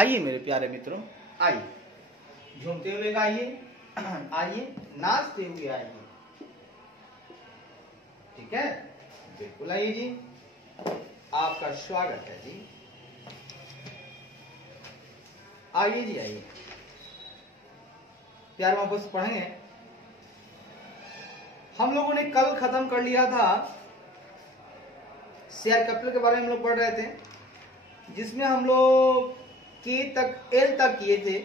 आइए मेरे प्यारे मित्रों, आइए झूमते हुए गाइए, आइए नाचते हुए आइए। ठीक है, बिल्कुल आइए जी, आपका स्वागत है जी। आइए जी, आइए प्यारे वहां बस पढ़ेंगे। हम लोगों ने कल खत्म कर लिया था शेयर कैपिटल के बारे में हम लोग पढ़ रहे थे, जिसमें हम लोग के तक एल तक किए थे।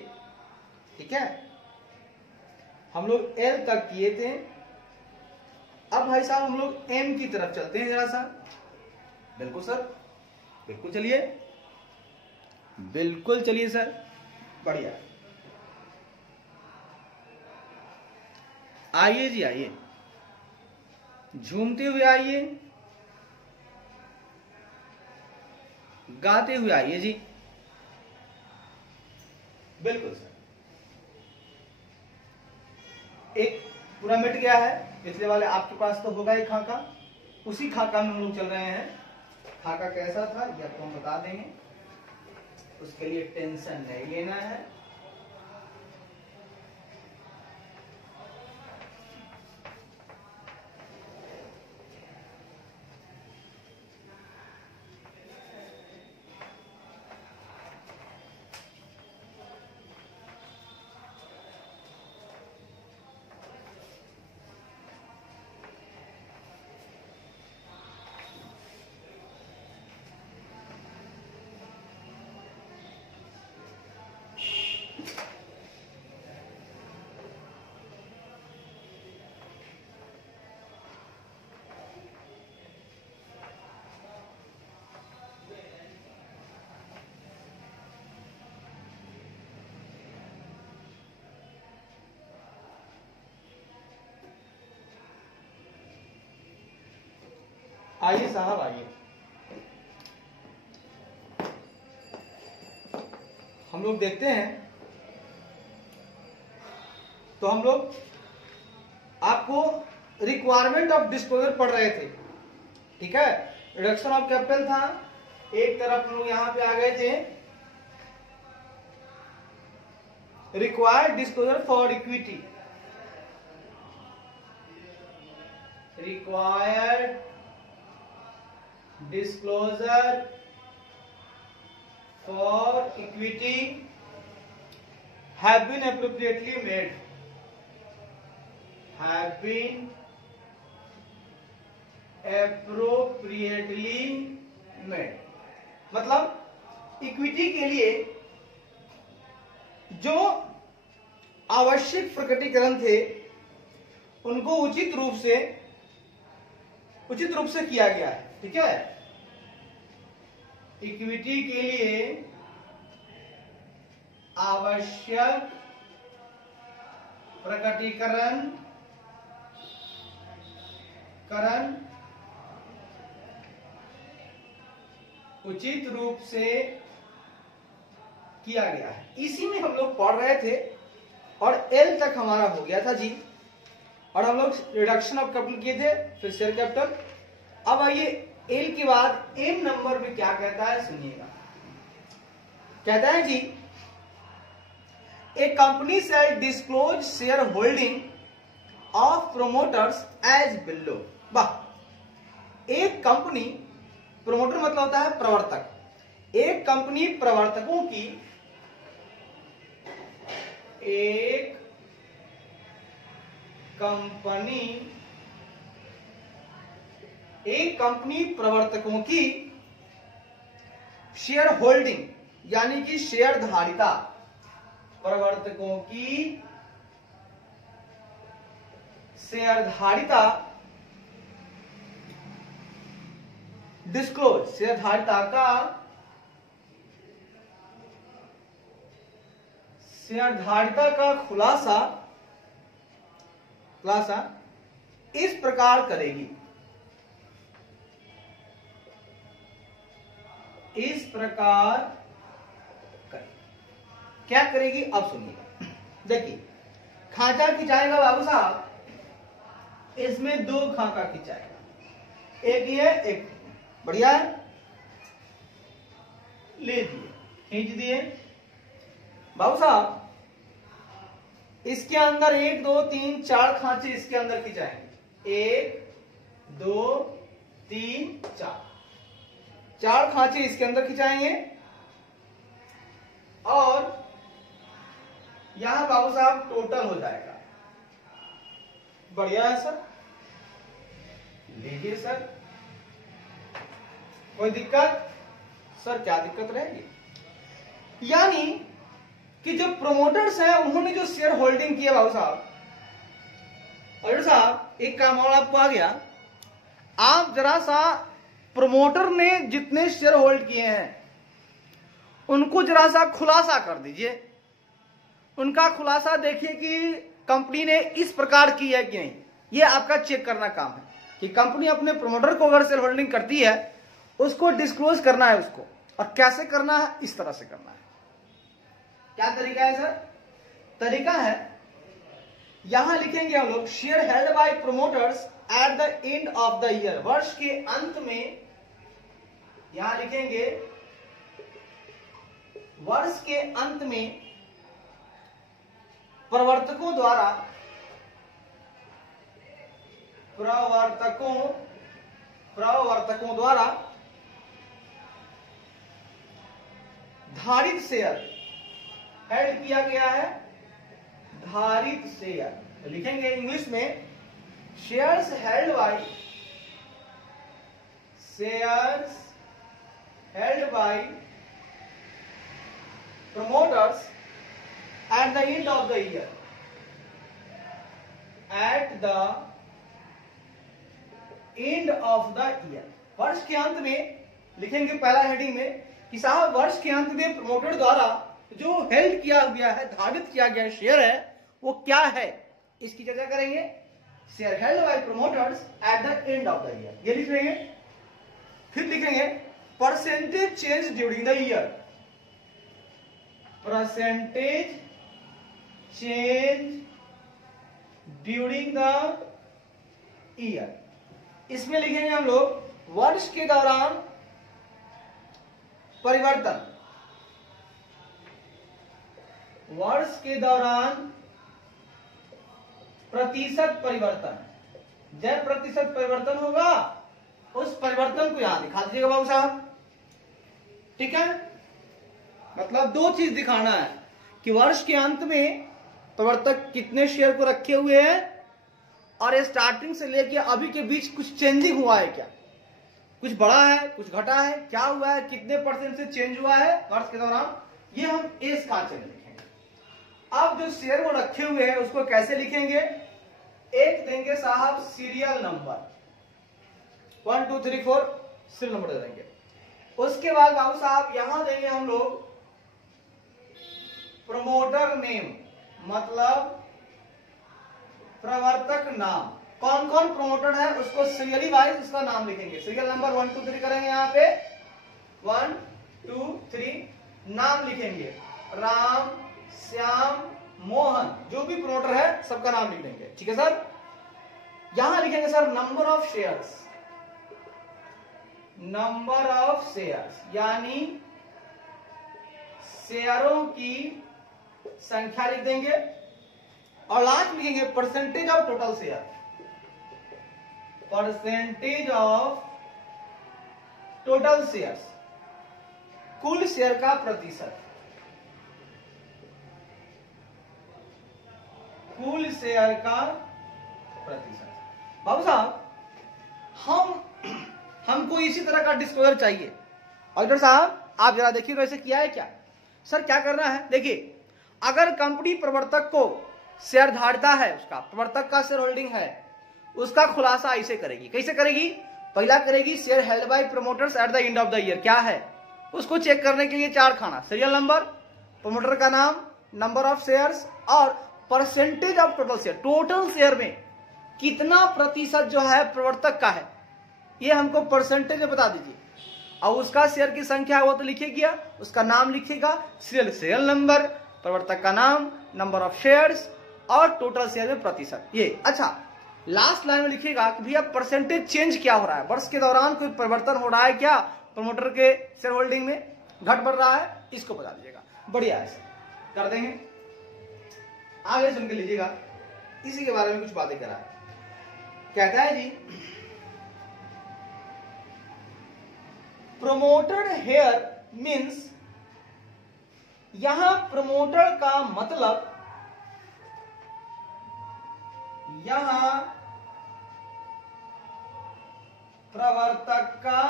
ठीक है, हम लोग एल तक किए थे। अब भाई साहब हम लोग एम की तरफ चलते हैं जरा सा। बिल्कुल सर, बिल्कुल चलिए, बिल्कुल चलिए सर, बढ़िया। आइए जी, आइए झूमते हुए आइए, गाते हुए आइए जी। बिल्कुल सर, एक पूरा मिट गया है, पिछले वाले आपके पास तो होगा ही खाका, उसी खाका में हम लोग चल रहे हैं। खाका कैसा था ये आपको हम बता देंगे, उसके लिए टेंशन नहीं लेना है। आइए साहब, आइए हम लोग देखते हैं। तो हम लोग आपको रिक्वायरमेंट ऑफ डिस्क्लोजर पढ़ रहे थे। ठीक है, रिडक्शन ऑफ कैपिटल था, एक तरफ हम लोग यहां पे आ गए थे required disclosure for equity, required disclosure for equity have been appropriately made, have been appropriately made। मतलब इक्विटी के लिए जो आवश्यक प्रकटीकरण थे उनको उचित रूप से किया गया है। ठीक है, इक्विटी के लिए आवश्यक प्रकटीकरण उचित रूप से किया गया है। इसी में हम लोग पढ़ रहे थे और एल तक हमारा हो गया था जी, और हम लोग रिडक्शन ऑफ कैपिटल किए थे, फिर शेयर कैपिटल। अब आइए एल के बाद एम नंबर में क्या कहता है सुनिएगा। कहता है जी, a company shall disclose share holding of promoters as below. वाह, एक कंपनी, प्रोमोटर मतलब होता है प्रवर्तक, एक कंपनी प्रवर्तकों की, एक कंपनी प्रवर्तकों की शेयर होल्डिंग यानी कि शेयर धारिता, प्रवर्तकों की शेयर धारिता डिस्क्लोज, शेयर धारिता का खुलासा इस प्रकार करेगी, इस प्रकार क्या करेगी। अब सुनिएगा, देखिए खांचा खिंचाएगा बाबू साहब, इसमें दो खाका खिंचाएगा, एक ये एक, बढ़िया है, ले दिए, खींच दिए, बाबू साहब इसके अंदर 1 2 3 4 खांचे इसके अंदर खिंचाएंगे। 1 2 3 4 खांचे इसके अंदर खिंचाएंगे और यहां बाबू साहब टोटल हो जाएगा। बढ़िया है सर, लीजिए सर। कोई दिक्कत? सर क्या दिक्कत रहेगी? यानी कि जो प्रोमोटर्स हैं उन्होंने जो शेयर होल्डिंग किया बाबू साहब, और साहब एक काम और आपको आ गया, आप जरा सा प्रोमोटर ने जितने शेयर होल्ड किए हैं उनको जरा सा खुलासा कर दीजिए। उनका खुलासा देखिए कि कंपनी ने इस प्रकार की है कि नहीं। ये आपका चेक करना काम है कि कंपनी अपने प्रोमोटर को अगर शेयर होल्डिंग करती है उसको डिस्क्लोज करना है उसको, और कैसे करना है, इस तरह से करना है। क्या तरीका है सर? तरीका है यहां लिखेंगे हम लोग share held by promoters at the end of the year, वर्ष के अंत में। यहां लिखेंगे वर्ष के अंत में प्रवर्तकों द्वारा धारित शेयर हेल्ड किया गया है। धारित शेयर लिखेंगे इंग्लिश में shares held by promoters at the end of the year. At the end of the year, वर्ष के अंत में लिखेंगे पहला हेडिंग में कि साहब वर्ष के अंत में प्रोमोटर द्वारा जो हेल्ड किया गया है, धारित किया गया शेयर है, वो क्या है, इसकी चर्चा करेंगे। Share held by promoters at the end of the year, ये लिख लेंगे। फिर लिखेंगे percentage change during the year. Percentage change during the year, इसमें लिखेंगे हम लोग वर्ष के दौरान परिवर्तन। वर्ष के दौरान प्रतिशत परिवर्तन, जब प्रतिशत परिवर्तन होगा उस परिवर्तन को यहां दिखा दीजिएगा बाबू साहब। ठीक है, मतलब दो चीज दिखाना है कि वर्ष के अंत में प्रवर्तक कितने शेयर को रखे हुए हैं और स्टार्टिंग से लेके अभी के बीच कुछ चेंजिंग हुआ है क्या, कुछ बढ़ा है, कुछ घटा है, क्या हुआ है, कितने परसेंट से चेंज हुआ है वर्ष के दौरान, ये हम इस खांचे में लिखेंगे। अब जो शेयर वो रखे हुए हैं उसको कैसे लिखेंगे, एक देंगे साहब सीरियल नंबर 1 2 3 4 सीरियल नंबर दे देंगे। उसके बाद बाबू साहब यहां देंगे हम लोग प्रमोटर नेम, मतलब प्रवर्तक नाम। कौन कौन प्रमोटर है उसको सीरियली वाइज उसका नाम लिखेंगे। सीरियल नंबर 1 2 3 करेंगे, यहां पे 1 2 3 नाम लिखेंगे, राम, श्याम, मोहन, जो भी प्रमोटर है सबका नाम लिख देंगे। ठीक है सर। यहां लिखेंगे sir number of shares, number of shares यानी शेयरों की संख्या लिख देंगे, और लास्ट लिखेंगे percentage of total share, percentage of total shares, कुल शेयर का प्रतिशत, कुल शेयर का प्रतिशत। बाबू साहब हमको इसी तरह का डिस्क्लोजर चाहिए। ऑडिटर साहब आप जरा देखिए वैसे किया है क्या। सर क्या करना है, देखिए अगर कंपनी प्रवर्तक को शेयर धारता है, उसका प्रवर्तक का शेयर होल्डिंग है, उसका खुलासा ऐसे करेगी। कैसे करेगी, पहला करेगी share held by promoters at the end of the year क्या है, उसको चेक करने के लिए 4 खाना, सीरियल नंबर, प्रमोटर का नाम, नंबर ऑफ शेयर्स और percentage of total share, total share में कितना प्रतिशत जो है प्रवर्तक का है, ये हमको परसेंटेज में बता दीजिए। और उसका शेयर की संख्या वो तो लिखिएगा, उसका नाम लिखिएगा, सीरियल नंबर, प्रवर्तक का नाम, नंबर ऑफ शेयर्स और टोटल शेयर में प्रतिशत ये। अच्छा लास्ट लाइन में लिखिएगा कि भैया परसेंटेज चेंज क्या हो रहा है, वर्ष के दौरान कोई परिवर्तन हो रहा है क्या प्रमोटर के शेयर होल्डिंग में, घट बढ़ रहा है, इसको बता दीजिएगा। बढ़िया है। कर देंगे। आगे सुन के लीजिएगा, इसी के बारे में कुछ बातें करा है। कहता है जी, प्रमोटेड हेयर मीन्स, यहां प्रमोटर का मतलब, यहां प्रवर्तक का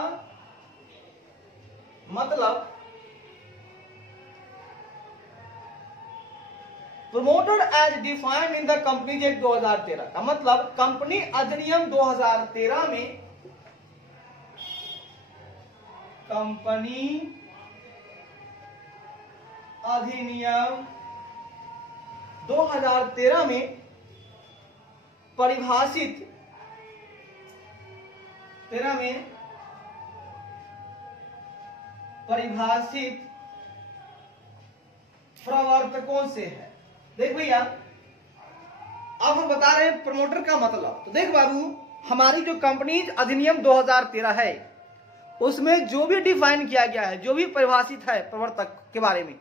मतलब, promoted as defined in the companies act 2013 का मतलब कंपनी अधिनियम 2013 में, कंपनी अधिनियम 2013 में परिभाषित, प्रवर्तकों से है। देख भैया, अब हम बता रहे हैं प्रमोटर का मतलब। तो देख बाबू, हमारी जो कंपनीज अधिनियम 2013 है उसमें जो भी डिफाइन किया गया है, जो भी परिभाषित है प्रवर्तक के बारे में,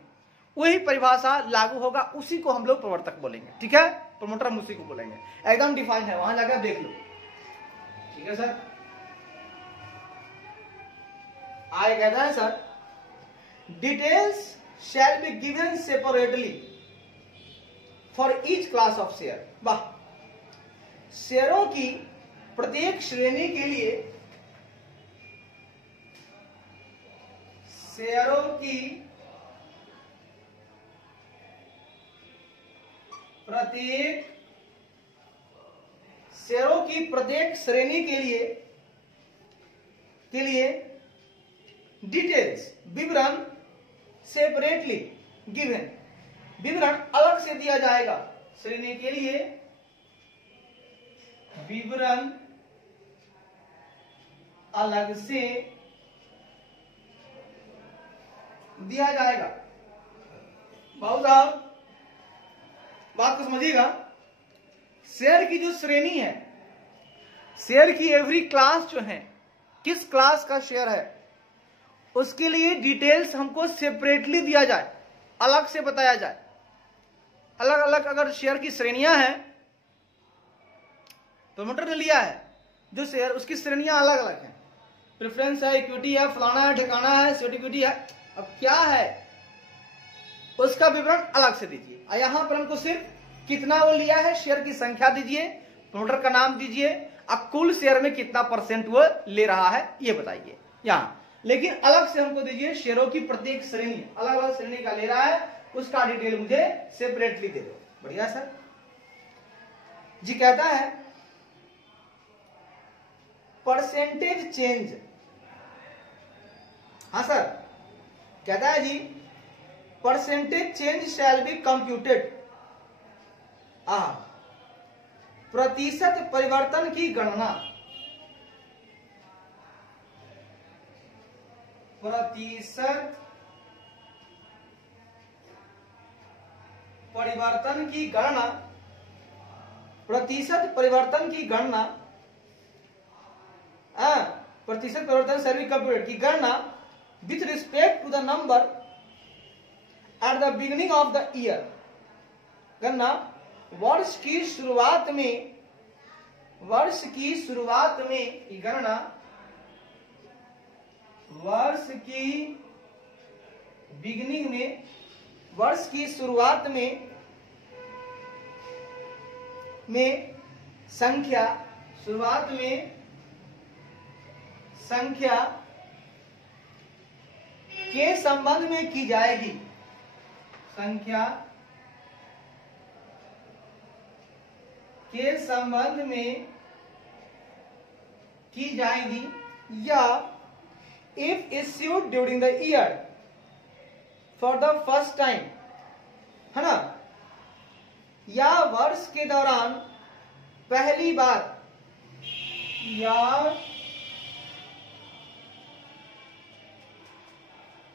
वही परिभाषा लागू होगा, उसी को हम लोग प्रवर्तक बोलेंगे। ठीक है, प्रमोटर हम उसी को बोलेंगे, एकदम डिफाइन है, वहां जाकर देख लो। ठीक है सर। आगे कहता है sir, details shall be given separately for each class of share. वाह, शेयरों की प्रत्येक श्रेणी के लिए, शेयरों की प्रत्येक श्रेणी के लिए डिटेल्स, विवरण सेपरेटली गिवन, विवरण अलग से दिया जाएगा। श्रेणी के लिए विवरण अलग से दिया जाएगा। बाबू साहब, बात को समझिएगा, शेयर की जो श्रेणी है, शेयर की एवरी क्लास जो है, किस क्लास का शेयर है, उसके लिए डिटेल्स हमको सेपरेटली दिया जाए, अलग से बताया जाए। अलग अलग अगर शेयर की श्रेणियां हैं, प्रमोटर ने लिया है जो शेयर, उसकी श्रेणियां अलग अलग हैं, प्रेफरेंस है, इक्विटी है, फलाना है, ठिकाना है, सिक्योरिटी है, अब क्या है उसका विवरण अलग से दीजिए। और यहां पर हमको सिर्फ कितना वो लिया है, शेयर की संख्या दीजिए, प्रमोटर का नाम दीजिए, अब कुल शेयर में कितना परसेंट वो ले रहा है ये बताइए यहां। लेकिन अलग से हमको दीजिए शेयरों की प्रत्येक श्रेणी, अलग अलग श्रेणी का ले रहा है, उसका डिटेल मुझे सेपरेटली दे दो। बढ़िया सर जी। कहता है परसेंटेज चेंज, हाँ सर, कहता है जी percentage change shall be computed, प्रतिशत परिवर्तन की गणना, प्रतिशत परिवर्तन की गणना, प्रतिशत परिवर्तन की गणना, प्रतिशत परिवर्तन शैल बी कंप्यूटेड की गणना with respect to the number at the beginning of the year. गणना वर्ष की शुरुआत में, गणना वर्ष की बिगिनिंग में, वर्ष की शुरुआत में संख्या, शुरुआत में संख्या के संबंध में की जाएगी, संख्या के संबंध में की जाएगी, या if issued during the year for the first time, है ना, या वर्ष के दौरान पहली बार, या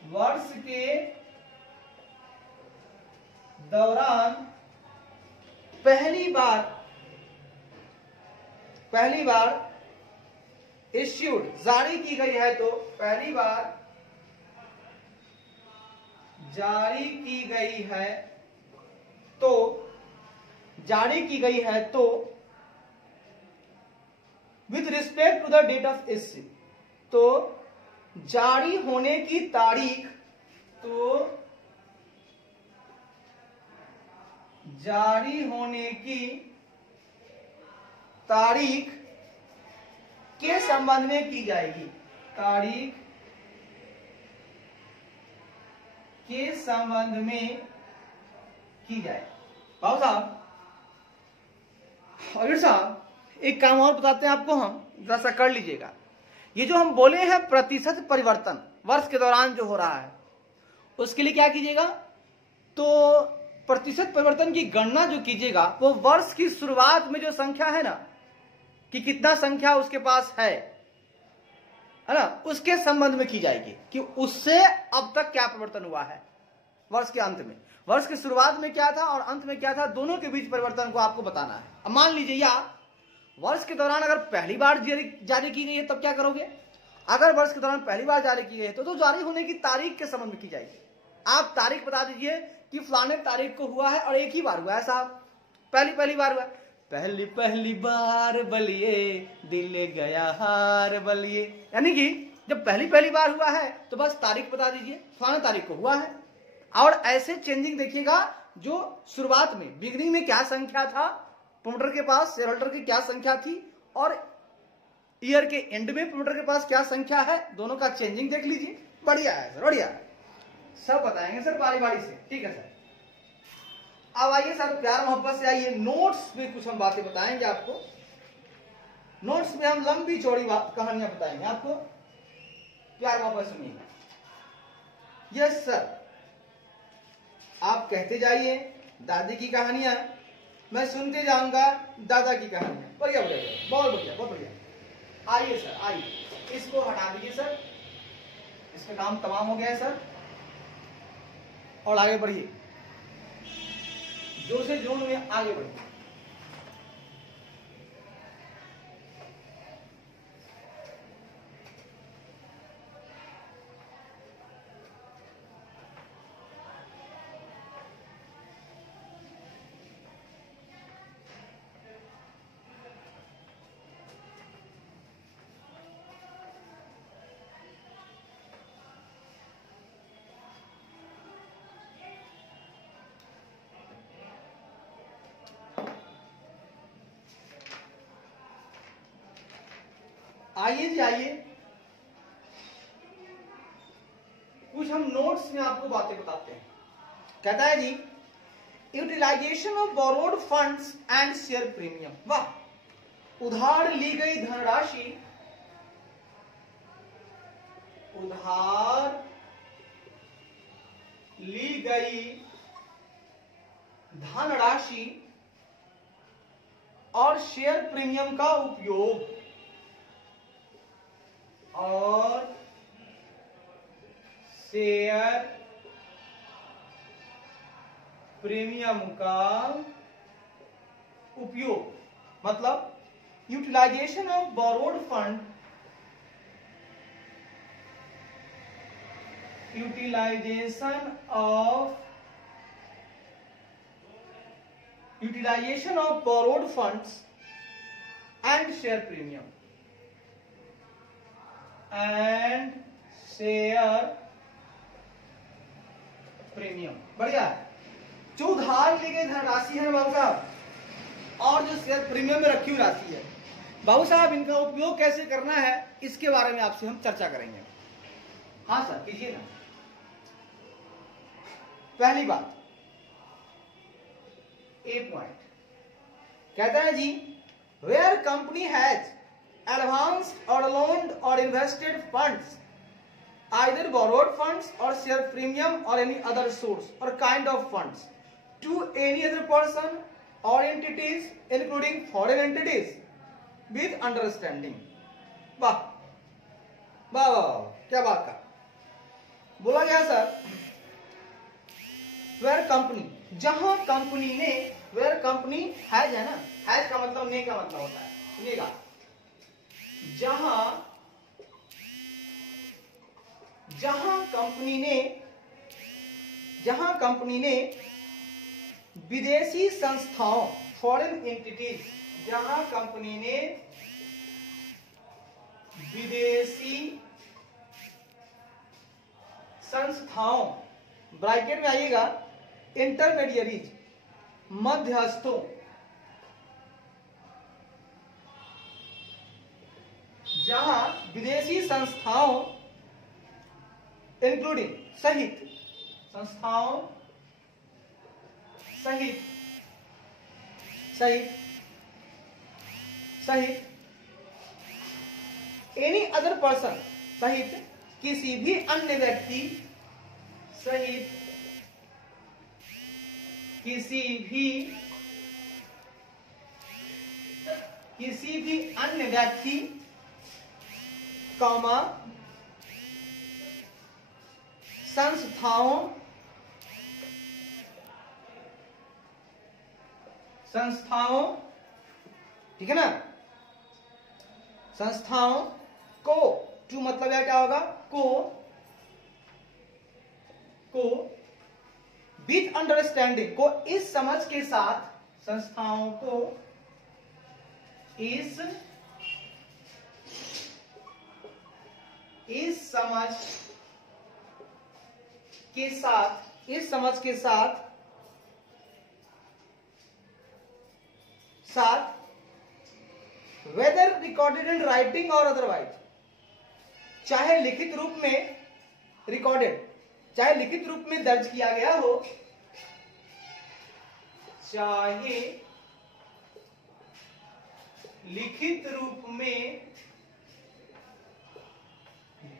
वर्ष के दौरान पहली बार इश्यूड, जारी की गई है, तो पहली बार जारी की गई है तो जारी की गई है तो with respect to the date of issue, तो जारी होने की तारीख, तो जारी होने की तारीख के संबंध में की जाएगी, तारीख के संबंध में की जाए। बाबू साहब, अगर साहब एक काम और बताते हैं आपको, हम जरा सा कर लीजिएगा। ये जो हम बोले हैं प्रतिशत परिवर्तन वर्ष के दौरान जो हो रहा है, उसके लिए क्या कीजिएगा, तो प्रतिशत परिवर्तन की गणना जो कीजिएगा वो वर्ष की शुरुआत में जो संख्या है ना, कि कितना संख्या उसके पास है ना, उसके संबंध में की जाएगी कि उससे अब तक क्या परिवर्तन हुआ है वर्ष के अंत में। वर्ष की शुरुआत में क्या था और अंत में क्या था, दोनों के बीच परिवर्तन को आपको बताना है। अब मान लीजिए या वर्ष के दौरान अगर पहली बार जारी की गई है तब क्या करोगे, अगर वर्ष के दौरान पहली बार जारी की गई है तो जारी होने की तारीख के संबंध में की जाएगी। आप तारीख बता दीजिए कि फलाने तारीख को हुआ है और एक ही बार हुआ है साहब, पहली बार हुआ है, पहली बार बलिए दिल गया हार बलिए, यानी कि जब पहली बार हुआ है तो बस तारीख बता दीजिए फलाने तारीख को हुआ है। और ऐसे चेंजिंग देखिएगा, जो शुरुआत में बिगनिंग में क्या संख्या था प्रमोटर के पास, शेयर होल्डर की क्या संख्या थी, और ईयर के एंड में प्रमोटर के पास क्या संख्या है, दोनों का चेंजिंग देख लीजिए। बढ़िया है सर, बढ़िया है, सब बताएंगे सर बारी बारी से, ठीक है सर। अब आइए सर प्यार मोहब्बत से आइए, नोट्स में कुछ हम बातें बताएंगे आपको। नोट्स में हम लंबी चौड़ी कहानियां बताएंगे आपको, प्यार मोहब्बत सुनिए। यस सर, आप कहते जाइए दादी की कहानियां, मैं सुनते जाऊंगा दादा की कहानियां। बढ़िया बढ़िया, बहुत बढ़िया, बहुत बढ़िया। आइए सर, आइए, इसको हटा दीजिए सर, इसका काम तमाम हो गया है सर, और आगे बढ़िए, जो से जोन में आगे बढ़िए। आइए जी आइए, कुछ हम नोट्स में आपको बातें बताते हैं। कहता है जी, utilisation of borrowed funds and share premium. वाह, उधार ली गई धनराशि, उधार ली गई धनराशि और शेयर प्रीमियम का उपयोग, और शेयर प्रीमियम का उपयोग, मतलब utilization of borrowed fund, utilization of borrowed funds and share premium, and share premium. बढ़िया है, जो उधार ली गई धनराशि है बाबू साहब, और जो शेयर प्रीमियम में रखी हुई राशि है बाबू साहब, इनका उपयोग कैसे करना है इसके बारे में आपसे हम चर्चा करेंगे। हाँ सर, कीजिए ना। पहली बात, ए पॉइंट कहता है जी, where company has advanced or loaned or invested funds, either borrowed funds or share premium or any other source or kind of funds, to any other person or entities including foreign entities with understanding। वाह वाह वाह, क्या बात का बोला गया sir. Where company, जहां company ने, वेयर कंपनी हैज है ना, हैज का मतलब ने का मतलब होता है, सुनिएगा, जहां कंपनी ने विदेशी संस्थाओं, फॉरेन एंटिटीज, जहां कंपनी ने विदेशी संस्थाओं, ब्रैकेट में आइएगा, इंटरमीडियरीज, मध्यस्थों, जहां विदेशी संस्थाओं इंक्लूडिंग, सहित, संस्थाओं सहित, सहित, सहित, एनी अदर पर्सन, सहित किसी भी अन्य व्यक्ति, सहित किसी भी अन्य व्यक्ति, कॉमा, संस्थाओं, ठीक है ना, संस्थाओं को, टू मतलब क्या होगा, को विथ अंडरस्टैंडिंग, को इस समझ के साथ, संस्थाओं को इस समझ के साथ, इस समझ के साथ weather recorded in writing or otherwise, चाहे लिखित रूप में रिकॉर्डेड, चाहे लिखित रूप में दर्ज किया गया हो, चाहे लिखित रूप में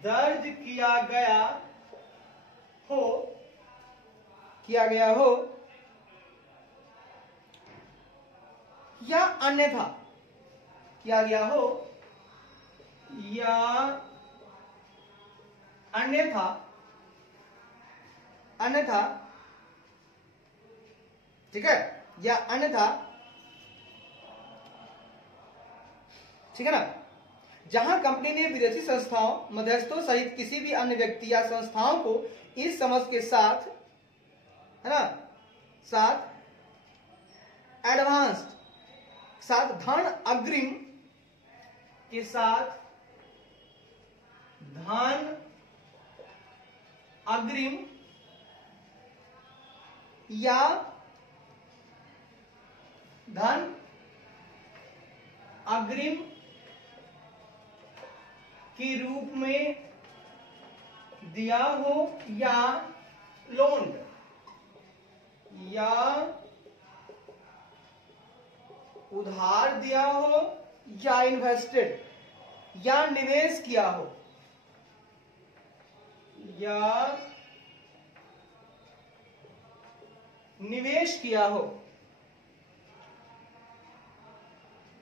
दर्ज किया गया हो, या अन्यथा किया गया हो, या अन्यथा, ठीक है, या अन्यथा, ठीक है ना, जहां कंपनी ने विदेशी संस्थाओं, मध्यस्थों सहित किसी भी अन्य व्यक्ति या संस्थाओं को इस समझ के साथ, है ना, साथ एडवांस्ड, साथ धन अग्रिम के साथ, धन अग्रिम या धन अग्रिम के रूप में दिया हो, या लोन्ड, या उधार दिया हो, या इन्वेस्टेड, या निवेश किया हो, या निवेश किया हो,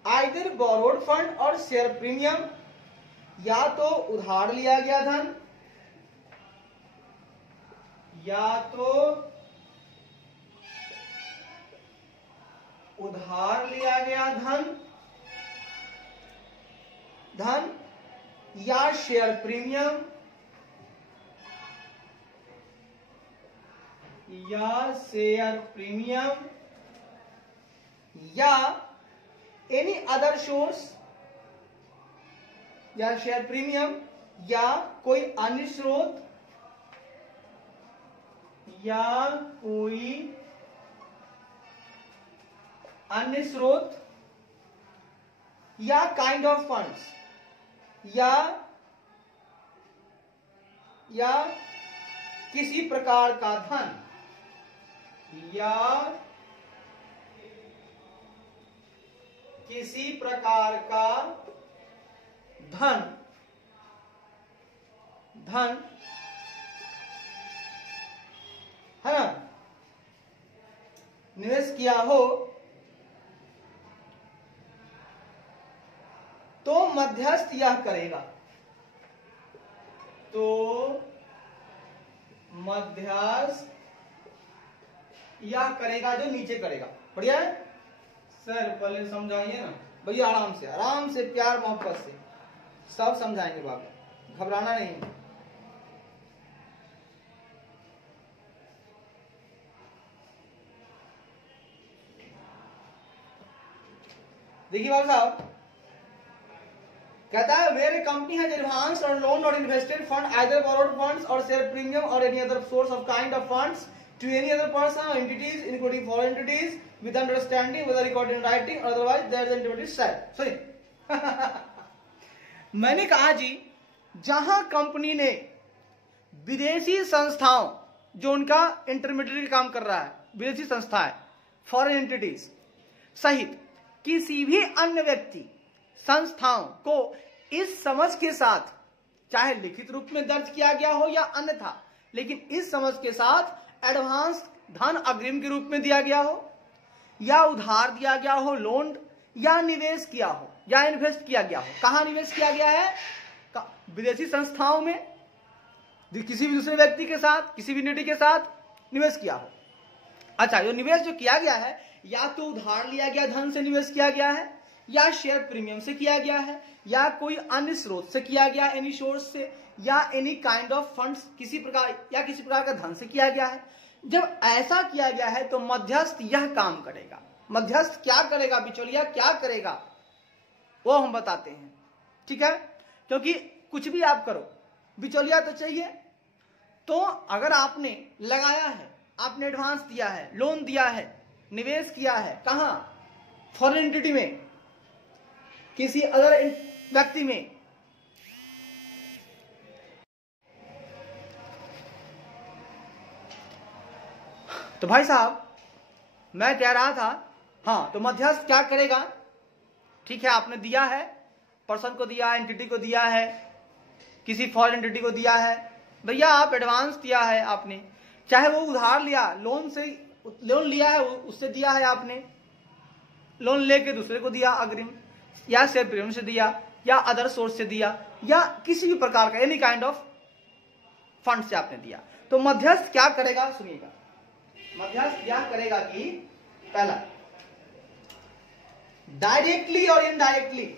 आइदर बोरोड फंड और शेयर प्रीमियम, या तो उधार लिया गया धन, या तो उधार लिया गया धन, या शेयर प्रीमियम, या शेयर प्रीमियम, या एनी अदर सोर्स, या शेयर प्रीमियम, या कोई अन्य स्रोत, या कोई अन्य स्रोत, या काइंड ऑफ फंड्स, या किसी प्रकार का धन, या किसी प्रकार का धन है ना, निवेश किया हो, तो मध्यस्थ यह करेगा, तो मध्यस्थ यह करेगा, जो नीचे करेगा। बढ़िया है सर, पहले समझाइए ना भैया, आराम से प्यार मोहब्बत से सब समझाएंगे बाबा, घबराना नहीं। देखिए बाबू साहब, कहता है where a company has advance और लोन और invested fund either borrowed funds or share premium or any other source of kind of funds to any other person or entities including foreign entities with understanding whether recorded in writing or otherwise there is intimated shall. सुनिए मैंने कहा जी, जहां company ने विदेशी संस्थाओं, जो उनका intermediate काम कर रहा है, विदेशी संस्थाएं, फॉरेन एंटिटीज सहित किसी भी अन्य व्यक्ति संस्थाओं को इस समझ के साथ, चाहे लिखित रूप में दर्ज किया गया हो या अन्यथा, लेकिन इस समझ के साथ एडवांस धन अग्रिम के रूप में दिया गया हो या उधार दिया गया हो, लोन या निवेश किया हो या इन्वेस्ट किया गया हो। कहां निवेश किया गया है? विदेशी संस्थाओं में, किसी भी दूसरे व्यक्ति के साथ, किसी भी एंटिटी के साथ निवेश किया हो। अच्छा, जो निवेश जो किया गया है, या तो उधार लिया गया धन से निवेश किया गया है, या शेयर प्रीमियम से किया गया है, या कोई अन्य स्रोत से किया गया, एनी सोर्स से, या एनी काइंड ऑफ फंड्स, किसी प्रकार का धन से किया गया है। जब ऐसा किया गया है तो मध्यस्थ यह काम करेगा। मध्यस्थ क्या करेगा, बिचौलिया क्या करेगा, वो हम बताते हैं, ठीक है। क्योंकि कुछ भी आप करो, बिचौलिया तो चाहिए। तो अगर आपने लगाया है, आपने एडवांस दिया है, लोन दिया है, निवेश किया है, कहां? फॉरेन एंटिटी में, किसी अदर व्यक्ति में, तो भाई साहब मैं कह रहा था, हाँ, तो मध्यस्थ क्या करेगा? ठीक है, आपने दिया है, पर्सन को दिया है, एंटिटी को दिया है, किसी फॉरेन एंटिटी को दिया है, भैया आप एडवांस दिया है आपने, चाहे वो उधार लिया, लोन लिया है, उससे दिया है आपने, लोन लेके दूसरे को दिया अग्रिम, या शेयर प्रीमियम से दिया, या अदर सोर्स से दिया, या किसी भी प्रकार का एनी काइंड ऑफ फंड से आपने दिया। तो मध्यस्थ क्या करेगा, सुनिएगा। मध्यस्थ क्या करेगा कि पहला, डायरेक्टली और indirectly,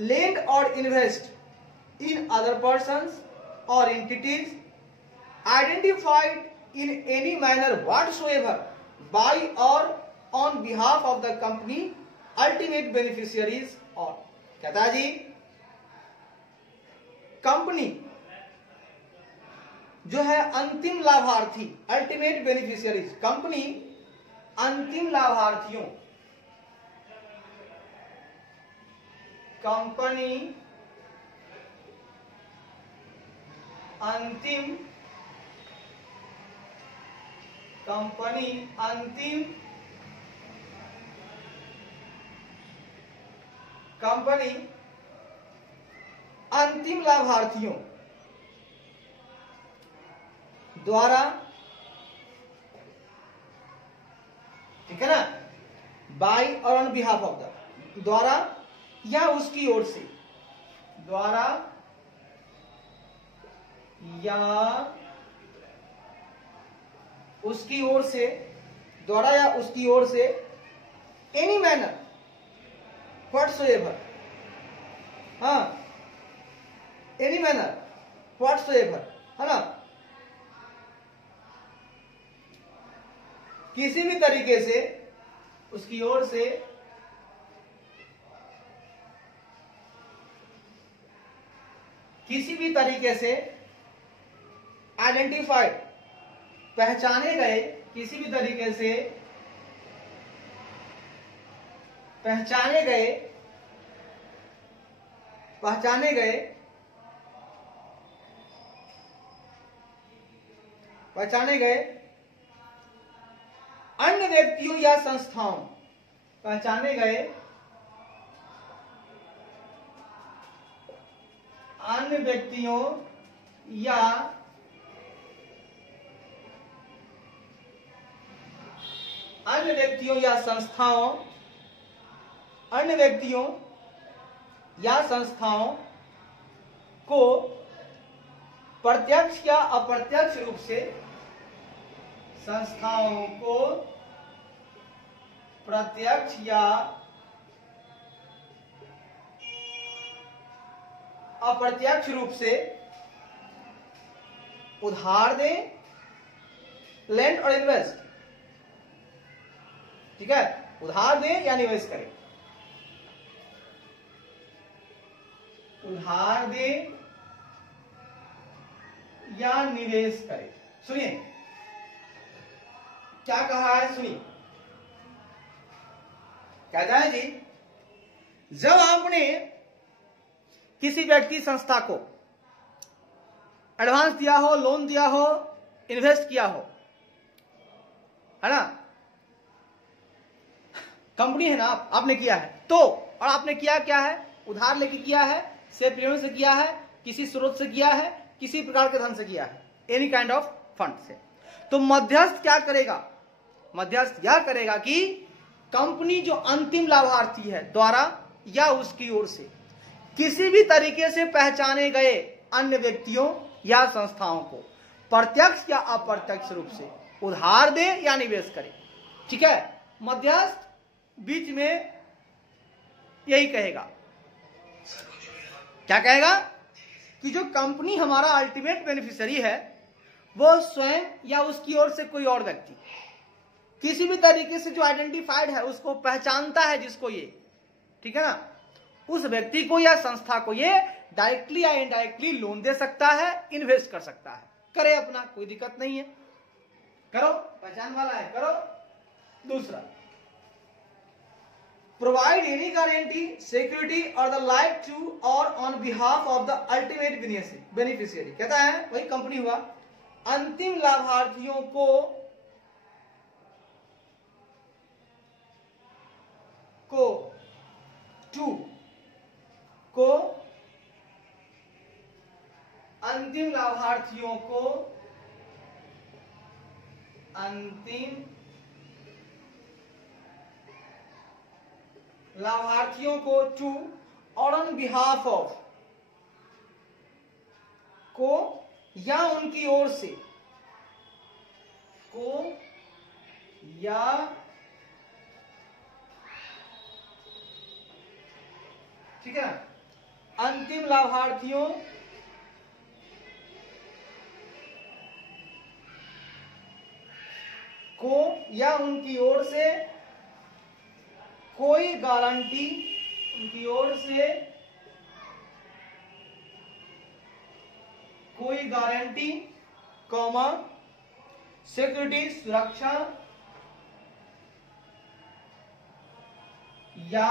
lend or invest in other persons or entities identified in any manner whatsoever by or on behalf of the company ultimate beneficiaries or, कहता है जी, कंपनी जो है अंतिम लाभार्थी, अल्टीमेट बेनिफिशियरीज, कंपनी अंतिम लाभार्थियों, कंपनी अंतिम लाभार्थियों द्वारा, ठीक है ना, बाय और ऑन बिहाफ ऑफ द, द्वारा या उसकी ओर से, द्वारा या उसकी ओर से, द्वारा या उसकी ओर से, एनी मैनर व्हाटसोएवर, हाँ, एनी मैनर व्हाटसोएवर, है ना, किसी भी तरीके से उसकी ओर से किसी भी तरीके से आइडेंटिफाइड, पहचाने गए, किसी भी तरीके से पहचाने गए अन्य व्यक्तियों या संस्थाओं, पहचाने गए अन्य व्यक्तियों या संस्थाओं, अन्य व्यक्तियों या संस्थाओं को प्रत्यक्ष या अप्रत्यक्ष रूप से, संस्थाओं को प्रत्यक्ष या अप्रत्यक्ष रूप से उधार दें, लेंड और इन्वेस्ट, ठीक है, उधार दें या निवेश करें, उधार दें या निवेश करें। सुनिए क्या कहा है, सुनिए कहता है जी, जब आपने किसी व्यक्ति संस्था को एडवांस दिया हो, लोन दिया हो, इन्वेस्ट किया हो, है ना, कंपनी है ना, आपने किया है तो, और आपने किया क्या है, उधार लेके किया है, सेफ पेमेंट से किया है, किसी स्रोत से किया है, किसी प्रकार के धन से किया है, एनी काइंड ऑफ फंड से, तो मध्यस्थ क्या करेगा, मध्यस्थ यह करेगा कि कंपनी जो अंतिम लाभार्थी है द्वारा या उसकी ओर से किसी भी तरीके से पहचाने गए अन्य व्यक्तियों या संस्थाओं को प्रत्यक्ष या अप्रत्यक्ष रूप से उधार दे या निवेश करे। ठीक है, मध्यस्थ बीच में यही कहेगा, क्या कहेगा कि जो कंपनी हमारा अल्टीमेट बेनिफिशियरी है वो स्वयं या उसकी ओर से कोई और व्यक्ति किसी भी तरीके से जो आइडेंटिफाइड है, उसको पहचानता है, जिसको ये, ठीक है ना, उस व्यक्ति को या संस्था को ये डायरेक्टली या इनडायरेक्टली लोन दे सकता है, इन्वेस्ट कर सकता है, करे अपना, कोई दिक्कत नहीं है, करो, पहचान वाला है, करो। दूसरा, प्रोवाइड एनी गारंटी, सिक्योरिटी और द लाइक टू और on behalf of the ultimate beneficiary, कहता है वही कंपनी हुआ, अंतिम लाभार्थियों को अंतिम लाभार्थियों को टू और ऑन बिहाफ ऑफ को या उनकी ओर से को या ठीक है, अंतिम लाभार्थियों को या उनकी ओर से कोई गारंटी, उनकी ओर से कोई गारंटी, कॉमा, सिक्योरिटी, सुरक्षा, या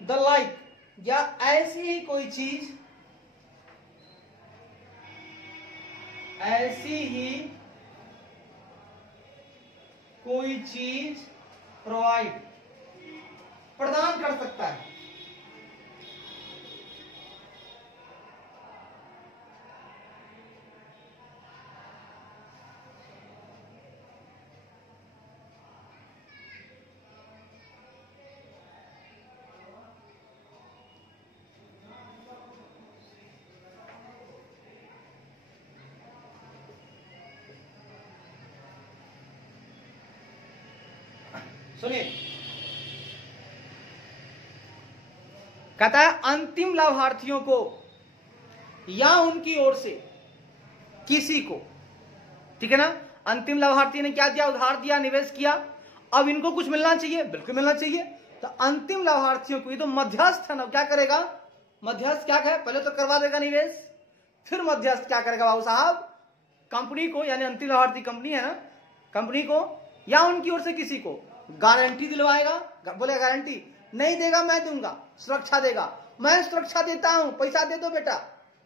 द लाइक, या ऐसी ही कोई चीज, ऐसी ही कोई चीज प्रोवाइड, प्रदान कर सकता है। सुनिए, कहता है अंतिम लाभार्थियों को या उनकी ओर से किसी को, ठीक है ना, अंतिम लाभार्थी ने क्या दिया, उधार दिया, निवेश किया, अब इनको कुछ मिलना चाहिए, बिल्कुल मिलना चाहिए, तो अंतिम लाभार्थियों को, ये तो मध्यस्थ है ना, क्या करेगा, मध्यस्थ क्या कहे, पहले तो करवा देगा निवेश, फिर मध्यस्थ क्या करेगा बाबू साहब, कंपनी को, यानी अंतिम लाभार्थी कंपनी है ना, कंपनी को या उनकी ओर से किसी को गारंटी दिलवाएगा, बोलेगा गारंटी नहीं देगा मैं दूंगा, सुरक्षा देगा, मैं सुरक्षा देता हूं, पैसा दे दो बेटा,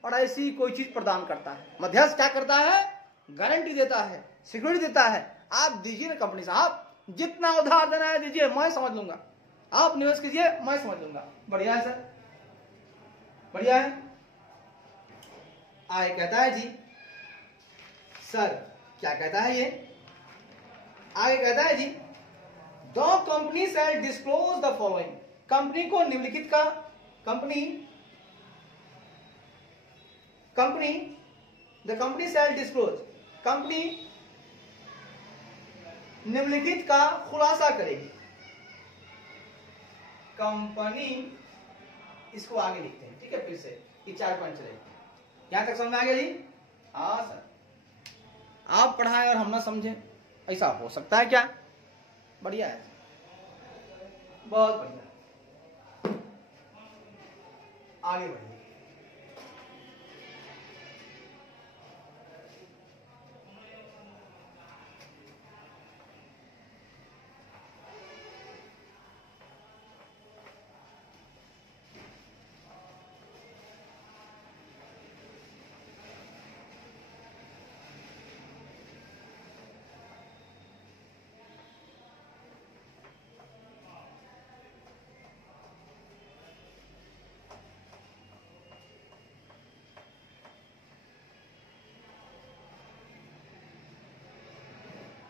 और ऐसी कोई चीज प्रदान करता है। मध्यस्थ क्या करता है, गारंटी देता है, सिक्योरिटी देता है, आप दीजिए ना कंपनी साहब, जितना उधार देना है दीजिए, मैं समझ लूंगा, आप निवेश कीजिए, मैं समझ लूंगा। बढ़िया है सर, बढ़िया है। आगे कहता है जी, सर क्या कहता है ये, आगे कहता है जी, the company shall disclose the following, company को निम्नलिखित का, the company shall disclose, company निम्नलिखित का खुलासा करेगी, कंपनी, इसको आगे लिखते हैं, ठीक है, फिर से ये 4 पॉइंट चलेगा, यहां तक समझ में आ गया जी। हाँ सर, आप पढ़ाएं और हम ना समझें, ऐसा हो सकता है क्या? बढ़िया है, बहुत बढ़िया। आगे बढ़िए।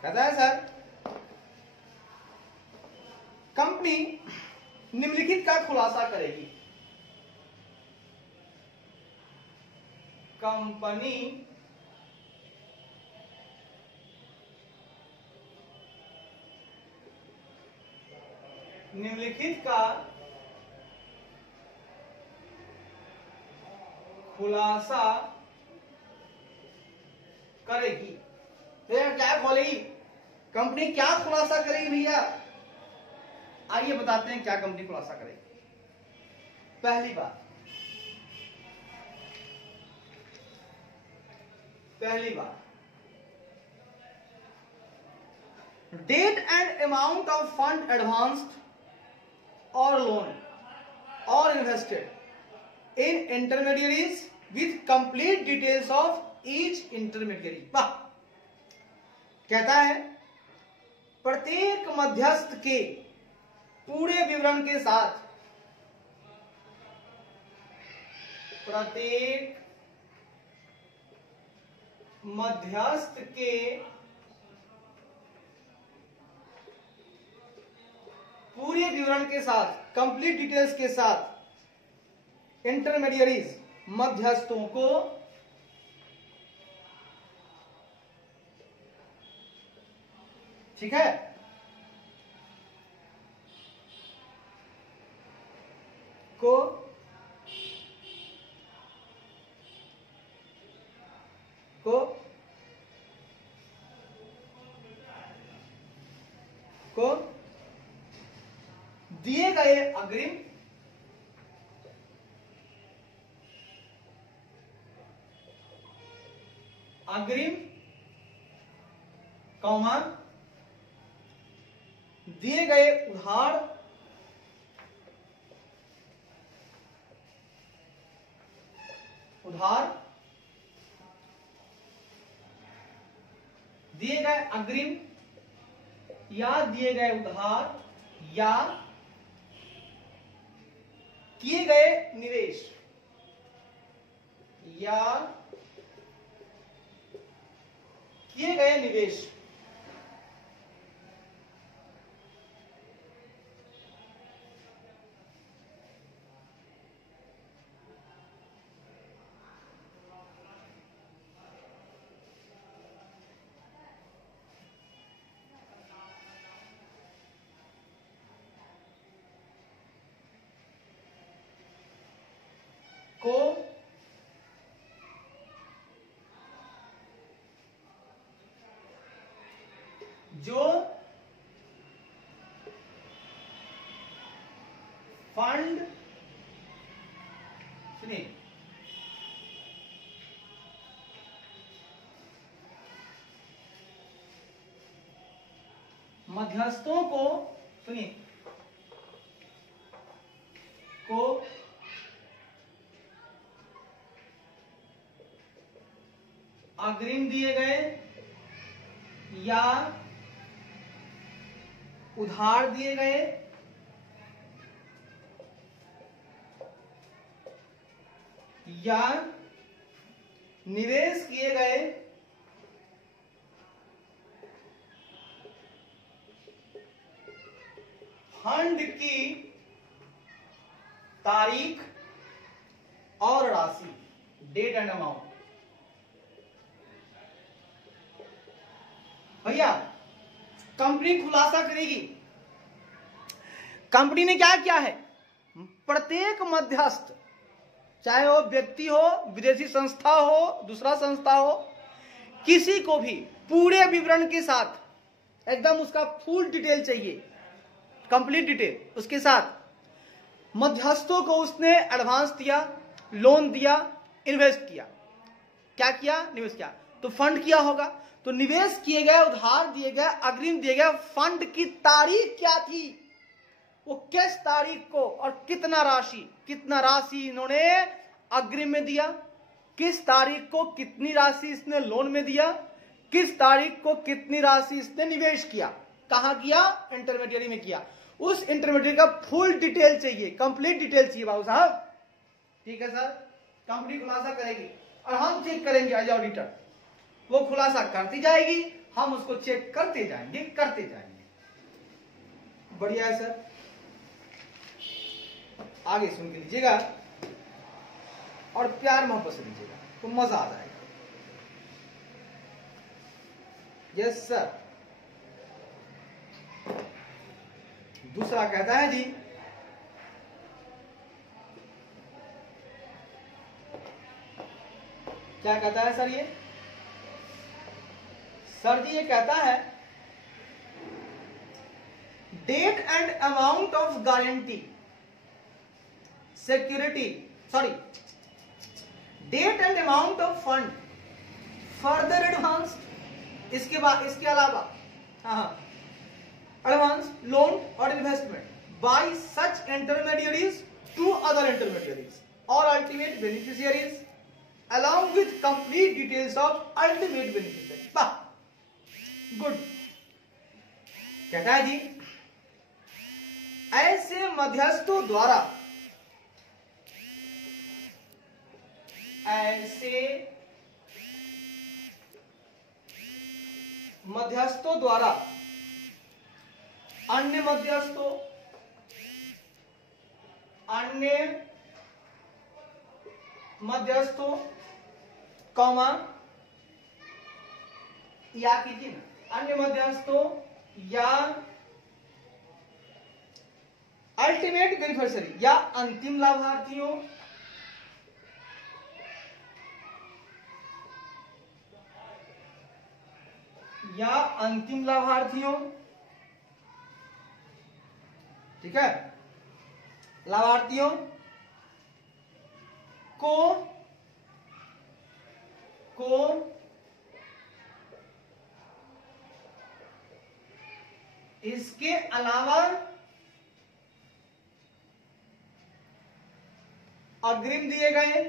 कहता है सर, कंपनी निम्नलिखित का खुलासा करेगी। कंपनी निम्नलिखित का खुलासा करेगी। तो यार क्या खोलेगी कंपनी, क्या खुलासा करेगी भैया? आइए बताते हैं क्या कंपनी खुलासा करेगी। पहली बात, date and amount of fund advanced और लोन और invested in intermediaries with complete details of each intermediary. वाह, कहता है प्रत्येक मध्यस्थ के पूरे विवरण के साथ, प्रत्येक मध्यस्थ के पूरे विवरण के साथ, कंप्लीट डिटेल्स के साथ इंटरमीडियरीज मध्यस्थों को ठीक है को दिए गए अग्रिम कौमा दिए गए उधार दिए गए अग्रिम या दिए गए उधार या किए गए निवेश या किए गए निवेश को जो फंड सुनिए मध्यस्थों को सुनिए को अग्रिम दिए गए या उधार दिए गए या निवेश किए गए फंड की तारीख और राशि, डेट एंड अमाउंट। भैया कंपनी खुलासा करेगी। कंपनी ने क्या किया है, प्रत्येक मध्यस्थ, चाहे वो व्यक्ति हो, विदेशी संस्था हो, दूसरा संस्था हो, किसी को भी पूरे विवरण के साथ एकदम उसका फुल डिटेल चाहिए, कंप्लीट डिटेल। उसके साथ मध्यस्थों को उसने एडवांस दिया, लोन दिया, इन्वेस्ट किया। क्या किया? निवेश किया। तो फंड किया होगा, तो निवेश किए गए, उधार दिए गए, अग्रिम दिए गए फंड की तारीख क्या थी, वो किस तारीख को और कितना राशि इन्होंने अग्रिम में दिया, किस तारीख को कितनी राशि इसने लोन में दिया, किस तारीख को कितनी राशि इसने निवेश किया, कहां किया? इंटरमीडियरी में किया। उस इंटरमीडियरी का फुल डिटेल चाहिए, कंप्लीट डिटेल चाहिए बाबू साहब। ठीक है सर, कंपनी खुलासा करेगी और हम चेक करेंगे एज ऑडिटर। वो खुलासा करती जाएगी, हम उसको चेक करते जाएंगे। बढ़िया है सर, आगे सुन के लीजिएगा और प्यार मोहब्बत से लीजिएगा तो मजा आ जाएगा। Yes sir. दूसरा कहता है जी, क्या कहता है सर ये? सर जी ये कहता है date and amount of guarantee security, date and amount of fund further advance, इसके अलावा advance, loan or investment by such intermediaries to other intermediaries और ultimate beneficiaries along with complete details of ultimate beneficiary। वाह, good. कहता है जी ऐसे मध्यस्थों द्वारा अन्य मध्यस्थों कॉमा या कीजिए ना, अन्य मध्यस्थों या अल्टीमेट बेनिफिशियरी या अंतिम लाभार्थियों ठीक है, लाभार्थियों को इसके अलावा अग्रिम दिए गए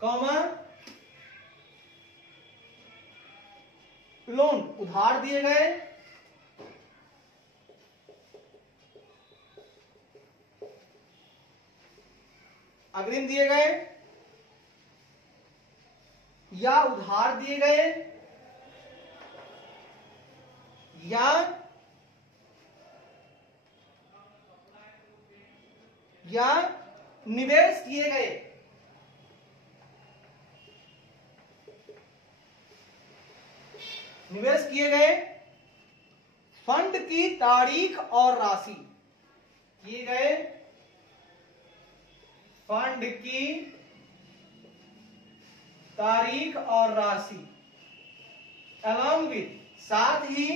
कॉमा लोन उधार दिए गए अग्रिम दिए गए या उधार दिए गए या निवेश किए गए फंड की तारीख और राशि, किए गए फंड की तारीख और राशि along with, साथ ही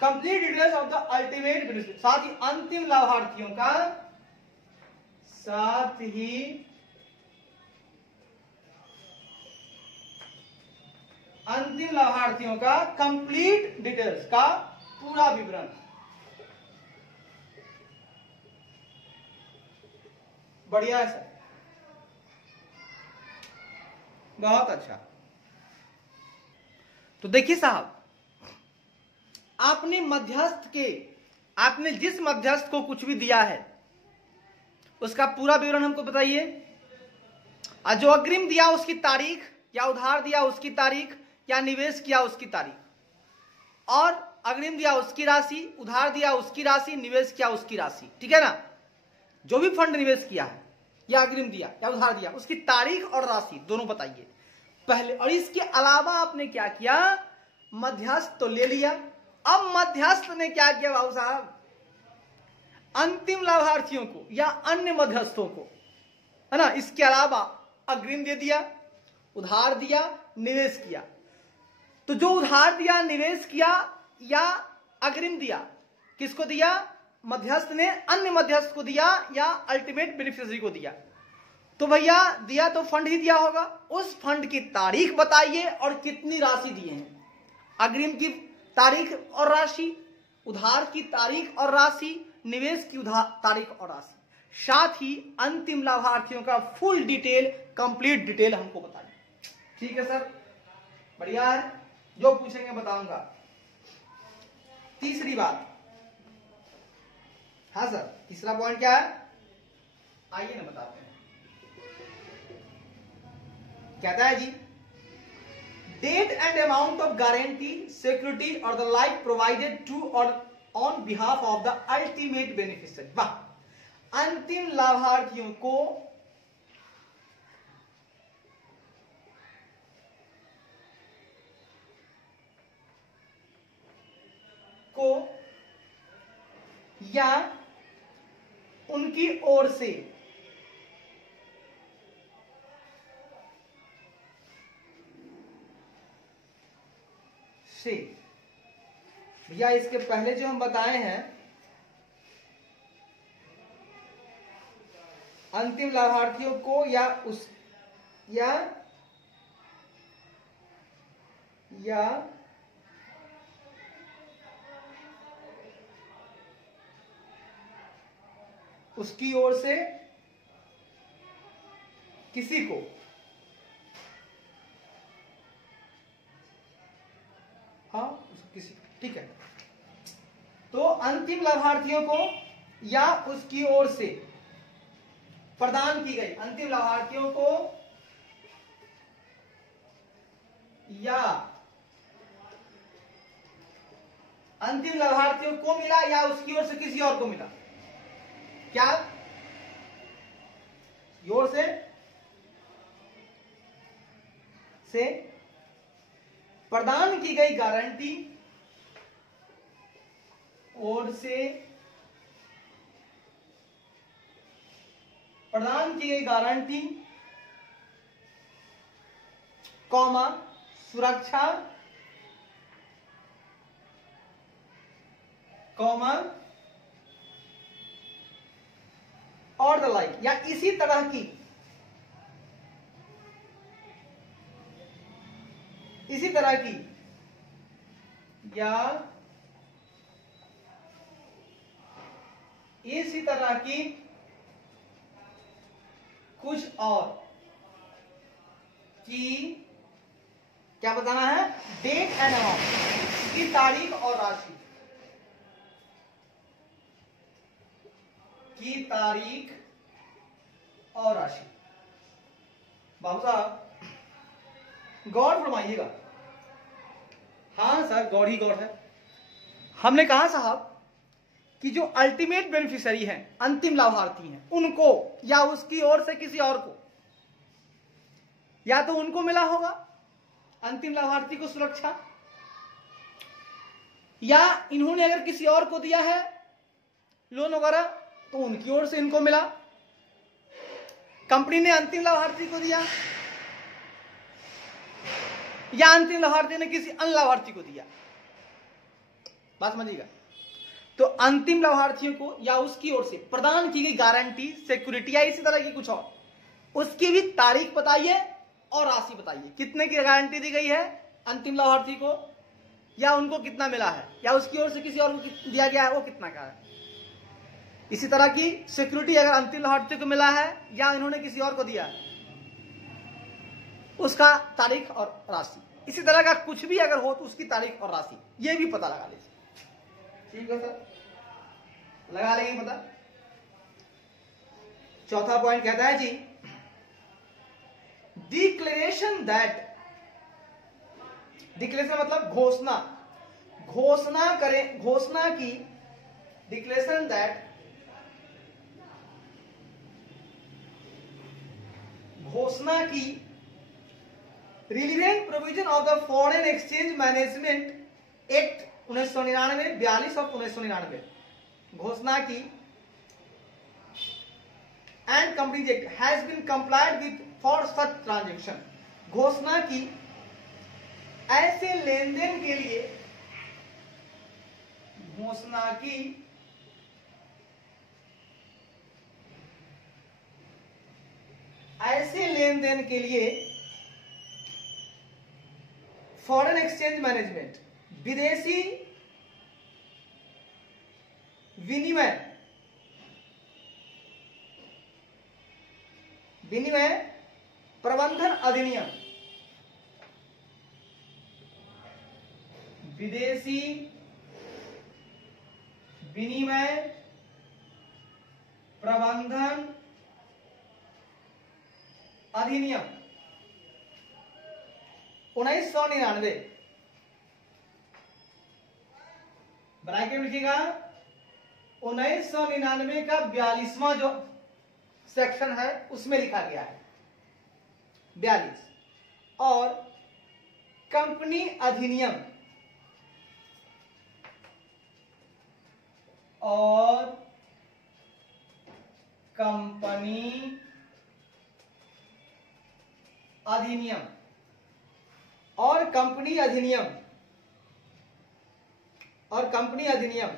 complete details of the ultimate beneficiary, साथ ही अंतिम लाभार्थियों का कंप्लीट डिटेल्स का पूरा विवरण। बढ़िया है सर, बहुत अच्छा। तो देखिए साहब, आपने जिस मध्यस्थ को कुछ भी दिया है उसका पूरा विवरण हमको बताइए, और जो अग्रिम दिया उसकी तारीख, या उधार दिया उसकी तारीख, या निवेश किया उसकी तारीख, और अग्रिम दिया उसकी राशि, उधार दिया उसकी राशि, निवेश किया उसकी राशि। ठीक है ना, जो भी फंड निवेश किया है या अग्रिम दिया या उधार दिया उसकी तारीख और राशि दोनों बताइए पहले। और इसके अलावा आपने क्या किया? मध्यस्थ तो ले लिया, अब मध्यस्थ ने क्या किया बाबू साहब? अंतिम लाभार्थियों को या अन्य मध्यस्थों को, है ना, इसके अलावा अग्रिम दे दिया, उधार दिया, निवेश किया। तो जो उधार दिया, निवेश किया या अग्रिम दिया, किसको दिया? मध्यस्थ ने अन्य मध्यस्थ को दिया या अल्टीमेट बेनिफिशियरी को दिया। तो भैया दिया तो फंड ही दिया होगा, उस फंड की तारीख बताइए और कितनी राशि दिए हैं। अग्रिम की तारीख और राशि, उधार की तारीख और राशि, निवेश की तारीख और राशि, साथ ही अंतिम लाभार्थियों का फुल डिटेल, कंप्लीट डिटेल हमको बताइए। ठीक है सर, बढ़िया है, जो पूछेंगे बताऊंगा। तीसरी बात, हाँ सर, तीसरा पॉइंट क्या है? आइए ना बताते हैं। कहता है जी, date and amount of guarantee, security और द लाइक प्रोवाइडेड टू और on behalf of the ultimate beneficiary. वाह, अंतिम लाभार्थियों को या उनकी ओर से भैया इसके पहले जो हम बताए हैं, अंतिम लाभार्थियों को या उस या उसकी ओर से किसी को, हाँ किसी, ठीक है। तो अंतिम लाभार्थियों को या उसकी ओर से प्रदान की गई, अंतिम लाभार्थियों को या अंतिम लाभार्थियों को मिला या उसकी ओर से किसी और को मिला, क्या ओर से प्रदान की गई गारंटी, ओर से प्रदान की गई गारंटी, कॉमा सुरक्षा, कॉमा और द लाइक, या इसी तरह की, या इसी तरह की कुछ और की, क्या बताना है? डेट एंड अमाउंट, की तारीख और राशि, की तारीख और राशि। बाबू साहब गौर फरमाइएगा। हाँ सर, गौर ही गौर है। हमने कहा साहब कि जो अल्टीमेट बेनिफिशियरी हैं, अंतिम लाभार्थी हैं, उनको या उसकी ओर से किसी और को, या तो उनको मिला होगा अंतिम लाभार्थी को सुरक्षा, या इन्होंने अगर किसी और को दिया है लोन वगैरह तो उनकी ओर से इनको मिला, कंपनी ने अंतिम लाभार्थी को दिया या अंतिम लाभार्थी ने किसी अन्य लाभार्थी को दिया। बात समझिएगा। तो अंतिम लाभार्थियों को या उसकी ओर से प्रदान की गई गारंटी, सिक्योरिटी या इसी तरह की कुछ और, उसकी भी तारीख बताइए और राशि बताइए। कितने की गारंटी दी गई है अंतिम लाभार्थी को, या उनको कितना मिला है, या उसकी ओर से किसी और को दिया गया है वो कितना का है। इसी तरह की सिक्योरिटी अगर अंतिम लाभार्थी को मिला है या इन्होंने किसी और को दिया है, उसका तारीख और राशि। इसी तरह का कुछ भी अगर हो तो उसकी तारीख और राशि, ये भी पता लगा लीजिए। ठीक है सर, लगा लेंगे पता। चौथा पॉइंट कहता है जी, डिक्लेरेशन दैट, डिक्लेरेशन मतलब घोषणा, घोषणा करें, घोषणा की, डिक्लेरेशन दैट, घोषणा की relevant provision of the foreign exchange management act 1999, 42 of 1999, घोषणा की and companies act has been complied with for such transaction, घोषणा की ऐसे लेन देन के लिए, घोषणा की ऐसे लेन देन के लिए फॉरेन एक्सचेंज मैनेजमेंट, विदेशी विनिमय प्रबंधन अधिनियम, विदेशी विनिमय प्रबंधन अधिनियम 1999, ब्रैकेट में लिखिएगा 1999 का 42वां जो सेक्शन है उसमें लिखा गया है 42, और कंपनी अधिनियम और कंपनी अधिनियम और कंपनी अधिनियम और कंपनी अधिनियम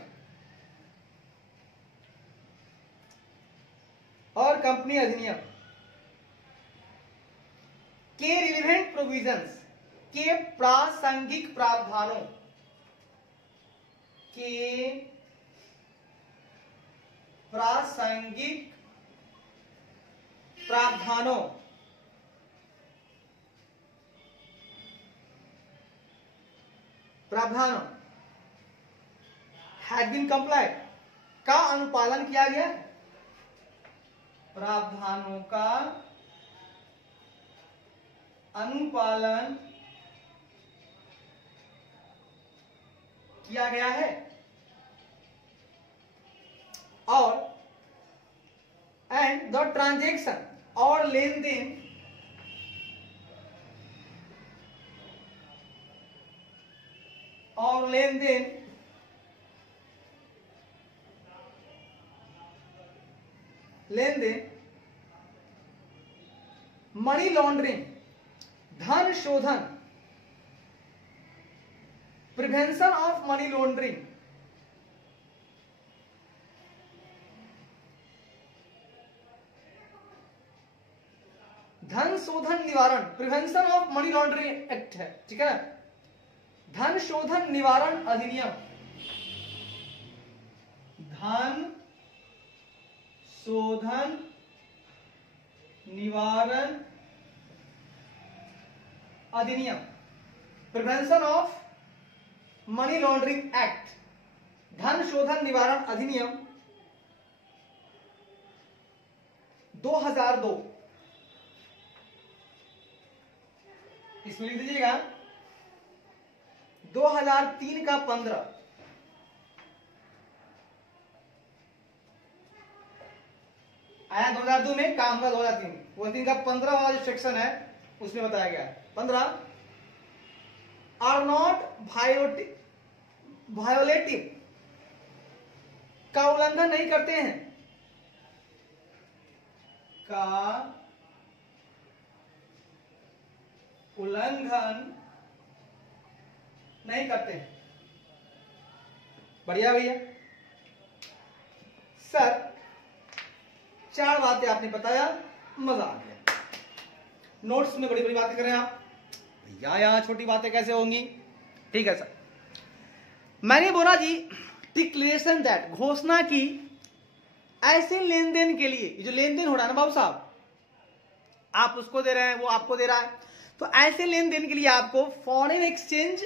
और कंपनी अधिनियम के रिलेवेंट प्रोविजंस के प्रासंगिक प्रावधानों के प्रासंगिक प्रावधानों हैड बीन कंप्लाइड का अनुपालन किया गया, प्रावधानों का अनुपालन किया गया है, और एंड द ट्रांजैक्शन और लेन देन मनी लॉन्ड्रिंग, धन शोधन, प्रिवेंशन ऑफ मनी लॉन्ड्रिंग, धन शोधन निवारण, prevention of money laundering act है, ठीक है ना, धन शोधन निवारण अधिनियम, धन शोधन निवारण अधिनियम, prevention of money laundering act, धन शोधन निवारण अधिनियम 2002, इसमें लिख दीजिएगा 2003 का 15, आया 2002 में, काम का 2003, 2003 का 15 वाला जो सेक्शन है उसमें बताया गया है 15 आर नॉट वायोलेटिव, का उल्लंघन नहीं करते हैं, का उल्लंघन नहीं करते हैं। बढ़िया भैया। सर 4 बातें आपने बताया, मजा आ गया। नोट्स में बड़ी बड़ी बातें कर रहे हैं आप भैया, यहां छोटी बातें कैसे होंगी? ठीक है सर। मैंने बोला जी डिक्लेरेशन दैट, घोषणा की ऐसे लेन देन के लिए, जो लेन देन हो रहा है ना बाबू साहब, आप उसको दे रहे हैं, वो आपको दे रहा है, तो ऐसे लेन देन के लिए आपको फॉरेन एक्सचेंज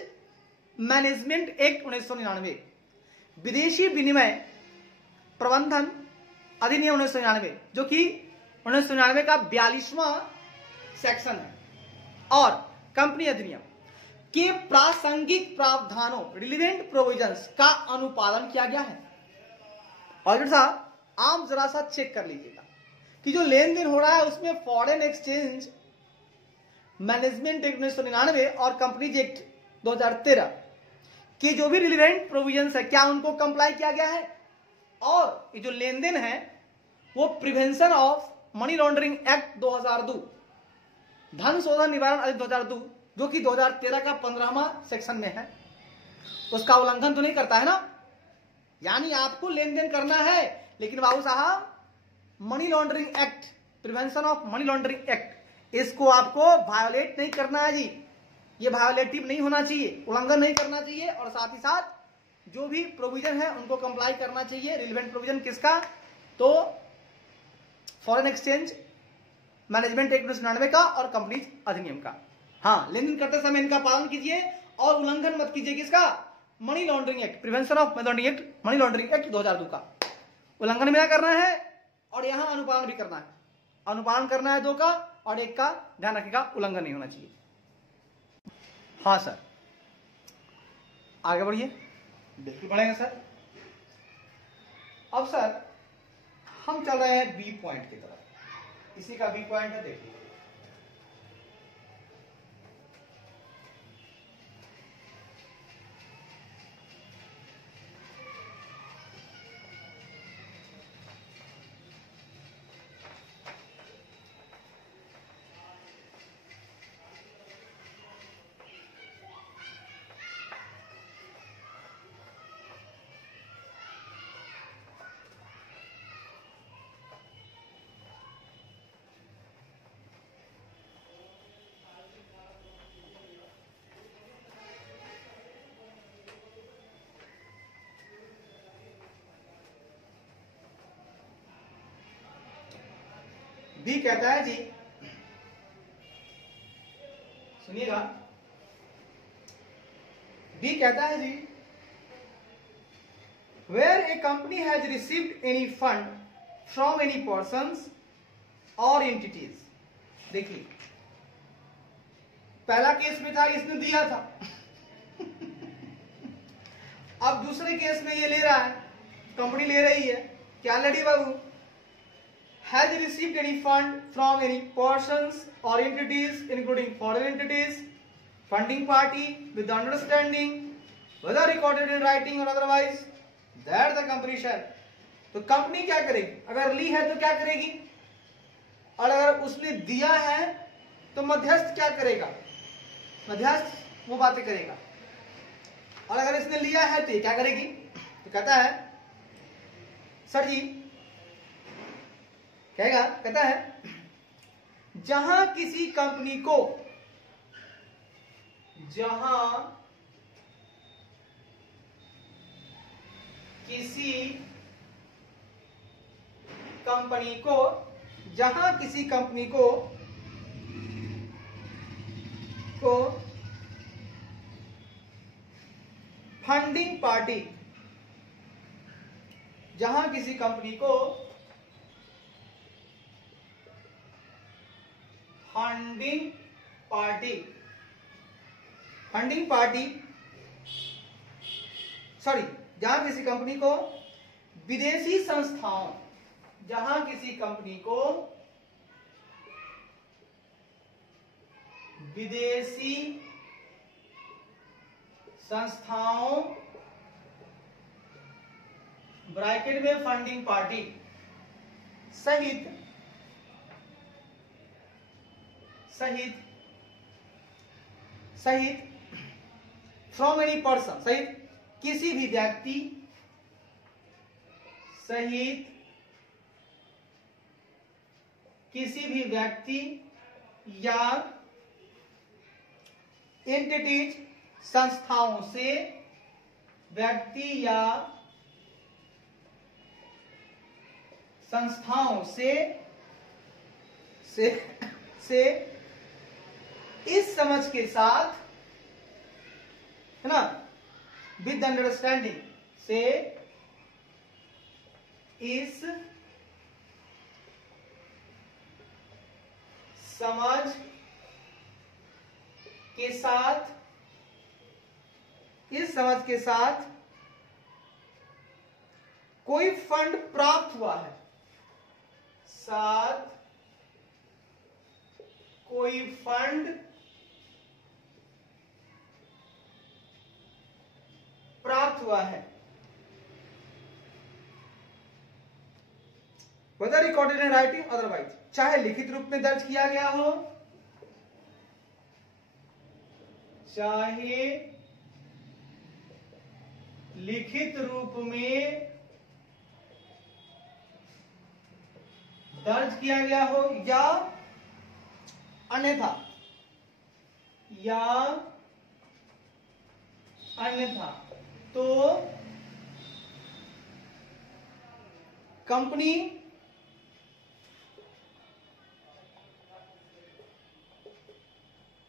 मैनेजमेंट एक्ट 1999, विदेशी विनिमय प्रबंधन अधिनियम 1999, जो कि 1999 का 42वां सेक्शन है, और कंपनी अधिनियम के प्रासंगिक प्रावधानों रिलेवेंट प्रोविजंस का अनुपालन किया गया है। और साहब आप जरा सा चेक कर लीजिएगा कि जो लेन देन हो रहा है उसमें फॉरेन एक्सचेंज मैनेजमेंट एक्ट 1999 और कंपनीज एक्ट 2013 के जो भी रिलेवेंट प्रोविजंस है, क्या उनको कंप्लाई किया गया है? और ये जो लेन देन है वो prevention of money laundering act 2002 धन शोधन निवारण अधिनियम 2002 जो कि 2013 का 15वां सेक्शन में है, उसका उल्लंघन तो नहीं करता है ना। यानी आपको लेन देन करना है, लेकिन बाबू साहब money laundering act, prevention of money laundering act, इसको आपको वायोलेट नहीं करना है जी। ये वायोलेटिव नहीं होना चाहिए, उल्लंघन नहीं करना चाहिए, और साथ ही साथ जो भी प्रोविजन है उनको कंप्लाई करना चाहिए। रिलेवेंट प्रोविजन किसका? तो फॉरेन एक्सचेंज मैनेजमेंट एक्ट 1999 का और कंपनीज अधिनियम का। हाँ, लेन देन करते समय इनका पालन कीजिए और उल्लंघन मत कीजिए। किसका? Money laundering act, prevention of money laundering act, money laundering act 2002 का उल्लंघन भी करना है और यहां अनुपालन भी करना है। अनुपालन करना है 2 का, और 1 का ध्यान रखिएगा, उल्लंघन नहीं होना चाहिए। हाँ सर, आगे बढ़िए। बिल्कुल बढ़ेगा सर। अब सर हम चल रहे हैं बी पॉइंट की तरफ। इसी का बी पॉइंट है, देखिए। बी कहता है जी, सुनिएगा, बी कहता है जी, where a company has received any fund from any persons or entities. देखिए, पहला केस में था इसने दिया था अब दूसरे केस में ये ले रहा है, कंपनी ले रही है। क्या lady Babu? has received any fund from any persons or entities including foreign entities, funding party with the understanding whether recorded in writing or otherwise that the company shall। तो कंपनी क्या करेगी? अगर ली है तो क्या करेगी, और अगर उसने दिया है तो मध्यस्थ क्या करेगा? मध्यस्थ वो बातें करेगा। और अगर इसने लिया है तो ये क्या करेगी? तो कहता है सर जी, कहता है जहां किसी कंपनी को, जहां किसी कंपनी को, जहां किसी कंपनी को फंडिंग पार्टी, जहां किसी कंपनी को फंडिंग पार्टी सॉरी, जहां किसी कंपनी को विदेशी संस्थाओं, जहां किसी कंपनी को विदेशी संस्थाओं ब्रैकेट में फंडिंग पार्टी सहित फ्रॉम एनी पर्सन, सहित किसी भी व्यक्ति, सहित किसी भी व्यक्ति या एंटिटीज, संस्थाओं से, व्यक्ति या संस्थाओं से इस समझ के साथ, है ना, विद अंडरस्टैंडिंग, से इस समझ के साथ, इस समझ के साथ कोई फंड प्राप्त हुआ है, साथ कोई फंड प्राप्त हुआ है, whether recorded in writing otherwise, चाहे लिखित रूप में दर्ज किया गया हो चाहे लिखित रूप में दर्ज किया गया हो या अन्यथा तो कंपनी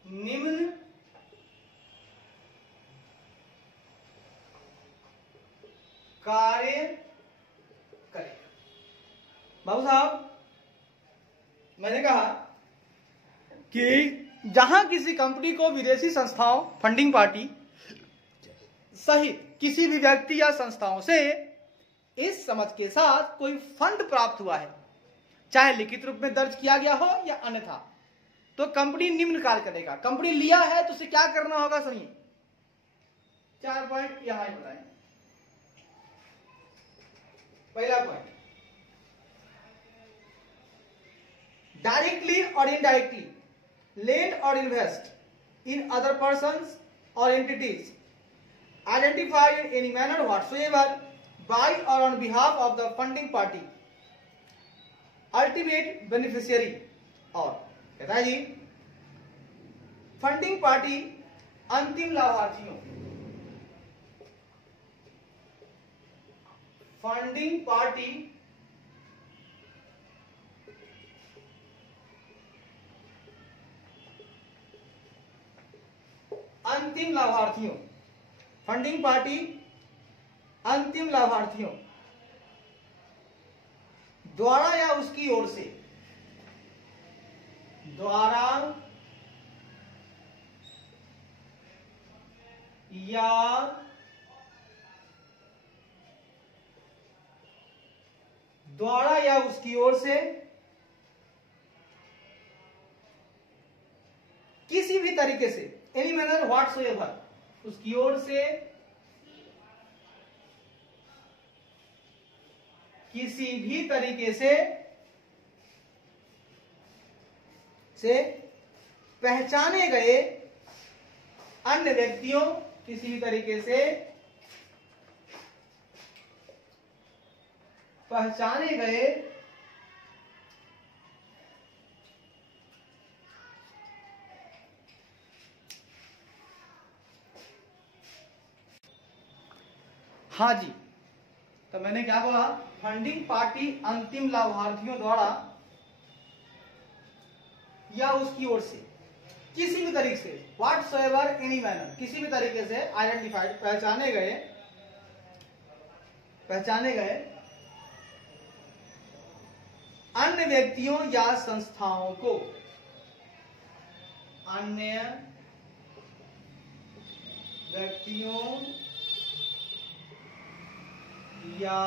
निम्न कार्य करेगा। बाबू साहब, मैंने कहा कि जहां किसी कंपनी को विदेशी संस्थाओं, फंडिंग पार्टी सहित किसी भी व्यक्ति या संस्थाओं से इस समझ के साथ कोई फंड प्राप्त हुआ है, चाहे लिखित रूप में दर्ज किया गया हो या अन्यथा, तो कंपनी निम्न कार्य करेगा। कंपनी लिया है तो उसे क्या करना होगा? सुनिए, 4 पॉइंट यहां बताएं। पहला पॉइंट, डायरेक्टली और indirectly lend or invest in other persons or entities identified in any manner whatsoever by or on behalf of the funding party ultimate beneficiary। और कहता है जी, फंडिंग पार्टी अंतिम लाभार्थियों, फंडिंग पार्टी अंतिम लाभार्थियों, फंडिंग पार्टी अंतिम लाभार्थियों द्वारा या उसकी ओर से, द्वारा या उसकी ओर से किसी भी तरीके से, एनी मैनर व्हाटसोएवर, उसकी ओर से किसी भी तरीके से पहचाने गए अन्य व्यक्तियों, किसी भी तरीके से पहचाने गए हाँ जी, तो मैंने क्या बोला? फंडिंग पार्टी अंतिम लाभार्थियों द्वारा या उसकी ओर से किसी भी तरीके से, व्हाटसोएवर एनी मैनर, किसी भी तरीके से आइडेंटिफाइड, पहचाने गए अन्य व्यक्तियों या संस्थाओं को, अन्य व्यक्तियों या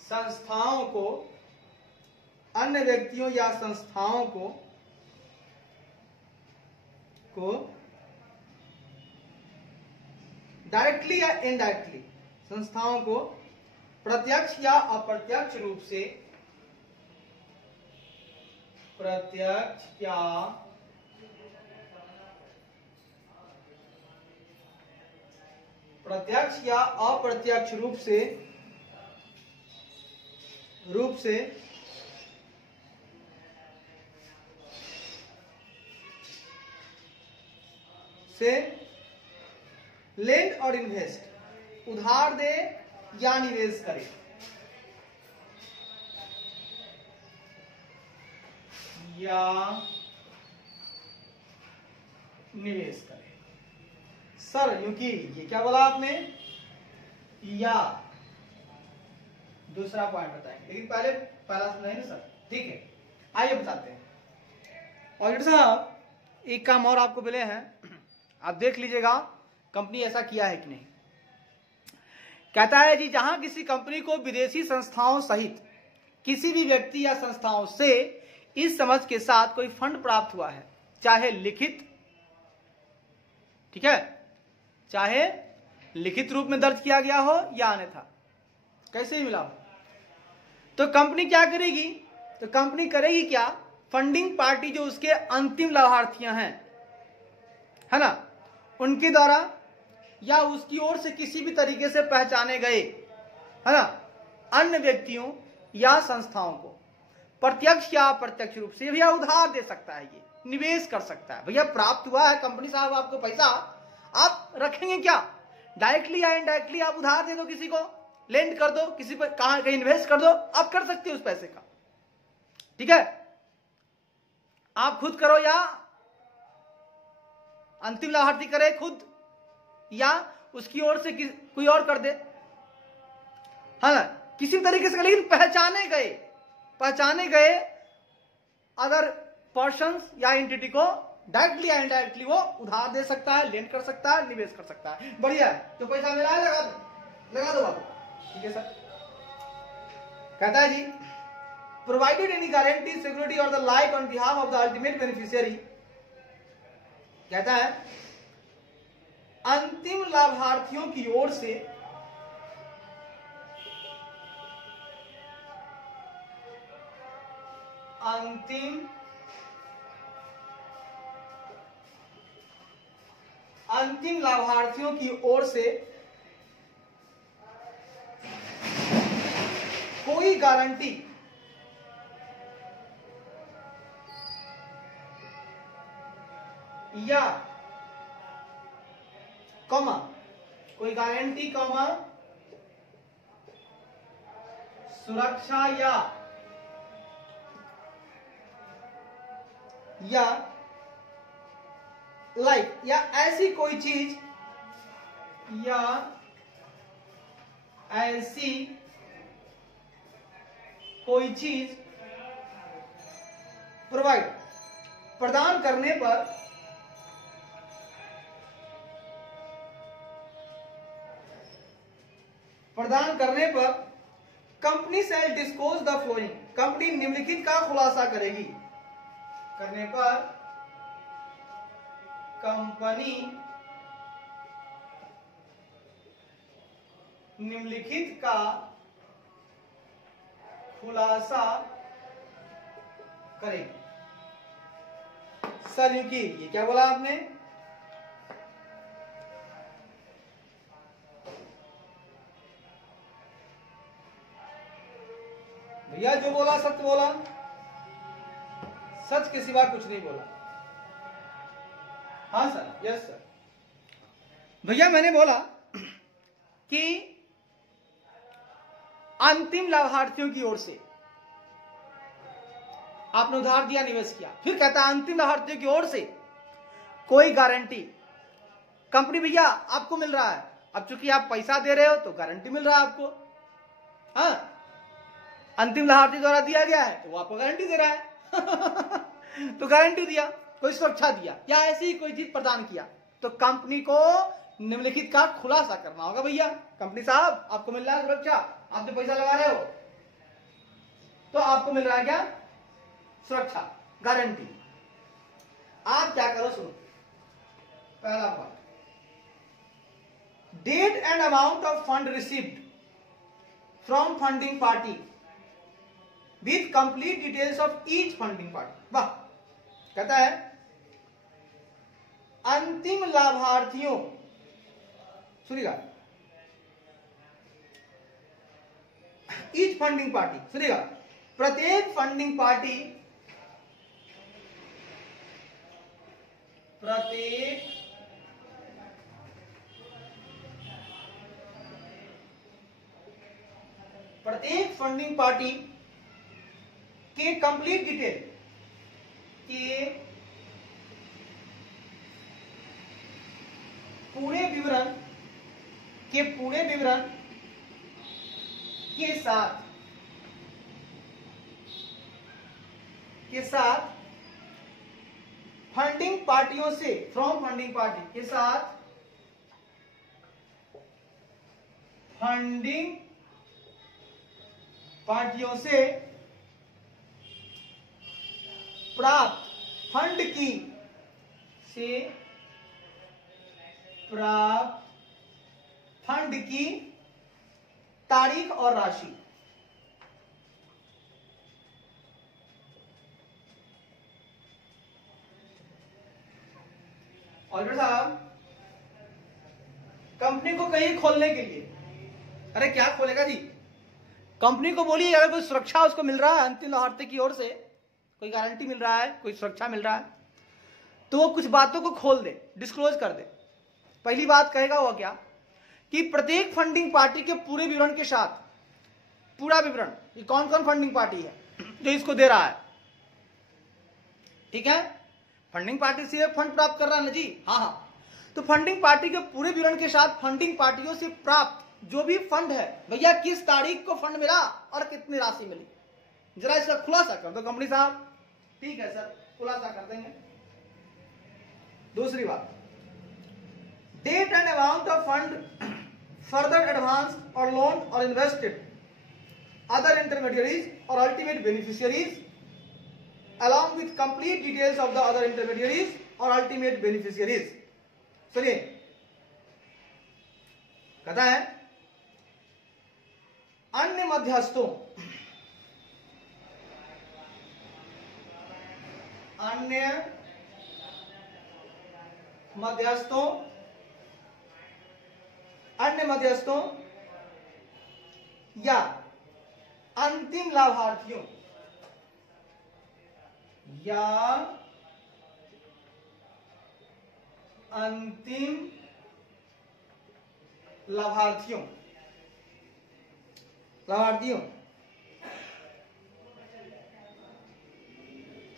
संस्थाओं को, अन्य व्यक्तियों या संस्थाओं को डायरेक्टली या इनडायरेक्टली, संस्थाओं को प्रत्यक्ष या अप्रत्यक्ष रूप से, प्रत्यक्ष या अप्रत्यक्ष रूप से लेंड और इन्वेस्ट, उधार दे या निवेश करे, सर क्योंकि ये क्या बोला आपने? या दूसरा पॉइंट बताएंगे, लेकिन पहला सुना है ना सर, ठीक है, आइए बताते हैं। ऑडिटर साहब, एक काम और आपको मिले हैं, आप देख लीजिएगा कंपनी ऐसा किया है कि नहीं। कहता है जी, जहां किसी कंपनी को विदेशी संस्थाओं सहित किसी भी व्यक्ति या संस्थाओं से इस समझ के साथ कोई फंड प्राप्त हुआ है, चाहे लिखित, ठीक है, चाहे लिखित रूप में दर्ज किया गया हो या अन्यथा कैसे ही मिला हो, तो कंपनी क्या करेगी? तो कंपनी करेगी क्या? फंडिंग पार्टी जो उसके अंतिम लाभार्थियां हैं, है ना, उनके द्वारा या उसकी ओर से किसी भी तरीके से पहचाने गए, है ना, अन्य व्यक्तियों या संस्थाओं को प्रत्यक्ष या अप्रत्यक्ष रूप से भैया उधार दे सकता है, ये निवेश कर सकता है। भैया प्राप्त हुआ है कंपनी साहब आपको पैसा, आप रखेंगे क्या, डायरेक्टली या इनडायरेक्टली आप उधार दे दो, किसी को लेंड कर दो, किसी पर कहां कहीं इन्वेस्ट कर दो, आप कर सकते हो उस पैसे का। ठीक है, आप खुद करो या अंतिम लाभार्थी करे खुद या उसकी ओर से कोई और कर दे, है ना, किसी तरीके से, लेकिन पहचाने गए अगर पर्सन्स या एंटिटी को डायरेक्टली या इनडायरेक्टली वो उधार दे सकता है, लेंड कर सकता है, निवेश कर सकता है। बढ़िया है, तो पैसा मेरा है, लगा दो बाबू। ठीक है सर। कहता है जी, प्रोवाइडेड एनी गारंटी, सिक्योरिटी और the like on behalf of the ultimate beneficiary, कहता है अंतिम लाभार्थियों की ओर से अंतिम लाभार्थियों की ओर से कोई गारंटी या कॉमा, कोई गारंटी कॉमा सुरक्षा या लाइक या ऐसी कोई चीज प्रोवाइड प्रदान करने पर company shall disclose the following, company निम्नलिखित का खुलासा करेगी, करने पर कंपनी निम्नलिखित का खुलासा करेगी। सर ये क्या बोला आपने, भैया जो बोला सत्य बोला, सच के सिवा कुछ नहीं बोला। हाँ सर, यस सर। भैया मैंने बोला कि अंतिम लाभार्थियों की ओर से आपने उधार दिया, निवेश किया, फिर कहता है अंतिम लाभार्थियों की ओर से कोई गारंटी, कंपनी भैया आपको मिल रहा है, अब चूंकि आप पैसा दे रहे हो तो गारंटी मिल रहा है आपको, हाँ, अंतिम लाभार्थी द्वारा दिया गया है तो वो आपको गारंटी दे रहा है तो गारंटी दिया, कोई सुरक्षा दिया या ऐसी ही कोई चीज प्रदान किया, तो कंपनी को निम्नलिखित का खुलासा करना होगा। भैया कंपनी साहब आपको मिल रहा है सुरक्षा, आप जो पैसा लगा रहे हो तो आपको मिल रहा है क्या, सुरक्षा, गारंटी। आप क्या करो सुनो, पहला part, date and amount of fund received from funding party with complete details of each funding party. वाह, कहता है अंतिम लाभार्थियों, सुनिएगा, ईच फंडिंग पार्टी, सुनिएगा, प्रत्येक फंडिंग पार्टी प्रत्येक फंडिंग पार्टी के कंप्लीट डिटेल के पूरे विवरण के साथ फंडिंग पार्टियों से, फ्रॉम फंडिंग पार्टी के साथ फंडिंग पार्टियों से प्राप्त फंड की तारीख और राशि, ऑडिटर साहब, कंपनी को कहीं खोलने के लिए, अरे क्या खोलेगा जी, कंपनी को बोलिए अगर कोई सुरक्षा उसको मिल रहा है अंतिम लाभार्थी की ओर से, कोई गारंटी मिल रहा है, कोई सुरक्षा मिल रहा है, तो वो कुछ बातों को खोल दे, डिस्क्लोज कर दे। पहली बात कहेगा वो क्या कि प्रत्येक फंडिंग पार्टी के पूरे विवरण के साथ, पूरा विवरण, ये कौन कौन फंडिंग पार्टी है जो इसको दे रहा है, ठीक है, फंडिंग पार्टी से फंड प्राप्त कर रहा है ना जी, हाँ हाँ, तो फंडिंग पार्टी के पूरे विवरण के साथ फंडिंग पार्टियों से प्राप्त जो भी फंड है, भैया किस तारीख को फंड मिला और कितनी राशि मिली, जरा इसका खुलासा कर दो कंपनी साहब। ठीक है सर, खुलासा कर देंगे। दूसरी बात, date and amount of fund further advance और लोन और इन्वेस्टेड अदर इंटरमीडियरीज और ultimate beneficiaries along with complete details of the other intermediaries और ultimate beneficiaries। सुनिए, कहता है अन्य मध्यस्थों, अन्य मध्यस्थों, अन्य मध्यस्थों या अंतिम लाभार्थियों, या अंतिम लाभार्थियों, लाभार्थियों,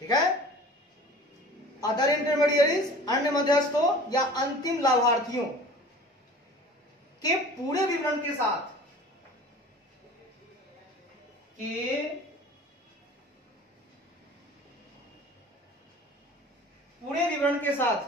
ठीक है, अदर इंटरमीडियरीज, अन्य मध्यस्थों या अंतिम लाभार्थियों के पूरे विवरण के साथ, के पूरे विवरण के साथ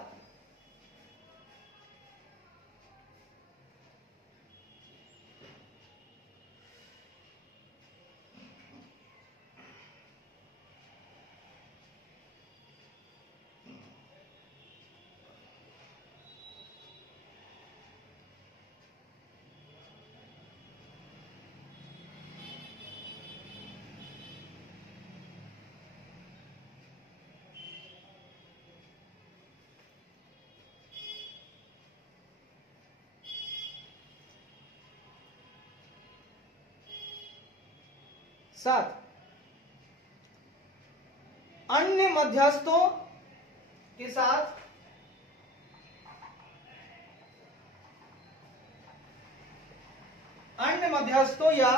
साथ अन्य मध्यस्थों के साथ अन्य मध्यस्थों या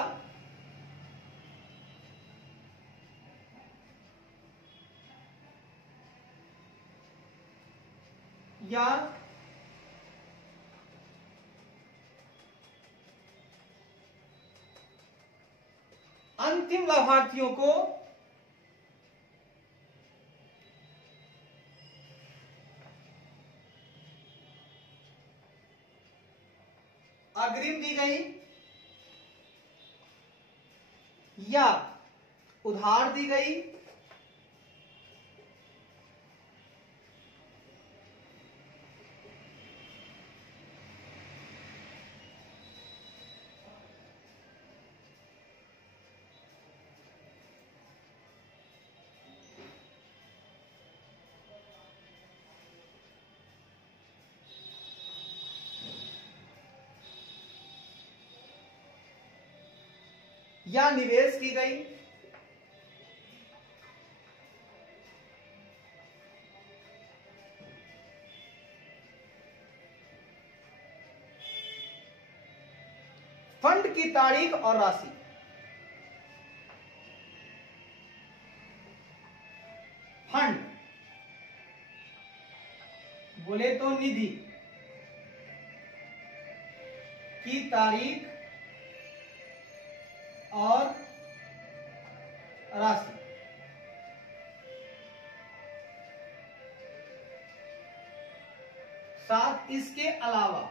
अंतिम लाभार्थियों को अग्रिम दी गई या उधार दी गई या निवेश की गई फंड की तारीख और राशि, फंड बोले तो निधि की तारीख और राशि, साथ इसके अलावा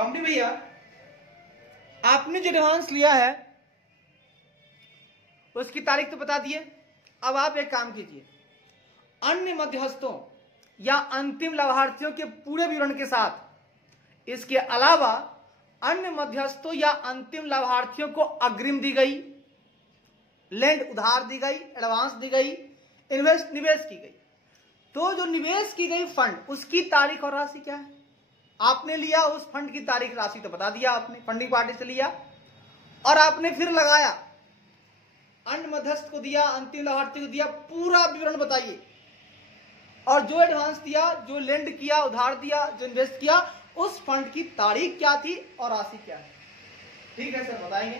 कंपनी भैया आपने जो एडवांस लिया है उसकी तारीख तो बता दिए। अब आप एक काम कीजिए, अन्य मध्यस्थों या अंतिम लाभार्थियों के पूरे विवरण के साथ इसके अलावा अन्य मध्यस्थों या अंतिम लाभार्थियों को अग्रिम दी गई, लैंड उधार दी गई, एडवांस दी गई, इन्वेस्ट निवेश की गई, तो जो निवेश की गई फंड उसकी तारीख और राशि क्या है? आपने लिया उस फंड की तारीख राशि तो बता दिया आपने, फंडिंग पार्टी से लिया और आपने फिर लगाया, अन्य मध्यस्थ को दिया, अंतिम लाभार्थी को दिया, पूरा विवरण बताइए। और जो एडवांस दिया, जो लेंड किया, उधार दिया, जो इन्वेस्ट किया, उस फंड की तारीख क्या थी और राशि क्या है? ठीक है सर, बताएंगे।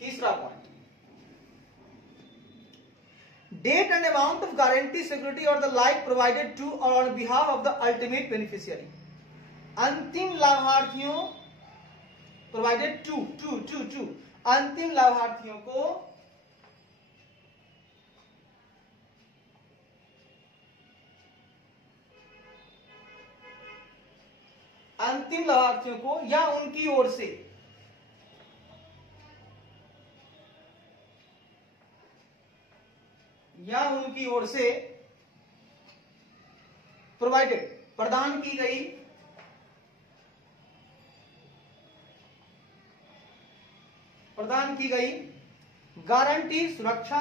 तीसरा point, date and amount of guarantee, security और द लाइक प्रोवाइडेड टू और on behalf of the ultimate beneficiary. अंतिम लाभार्थियों प्रोवाइडेड टू अंतिम लाभार्थियों को या उनकी ओर से प्रोवाइडेड प्रदान की गई गारंटी, सुरक्षा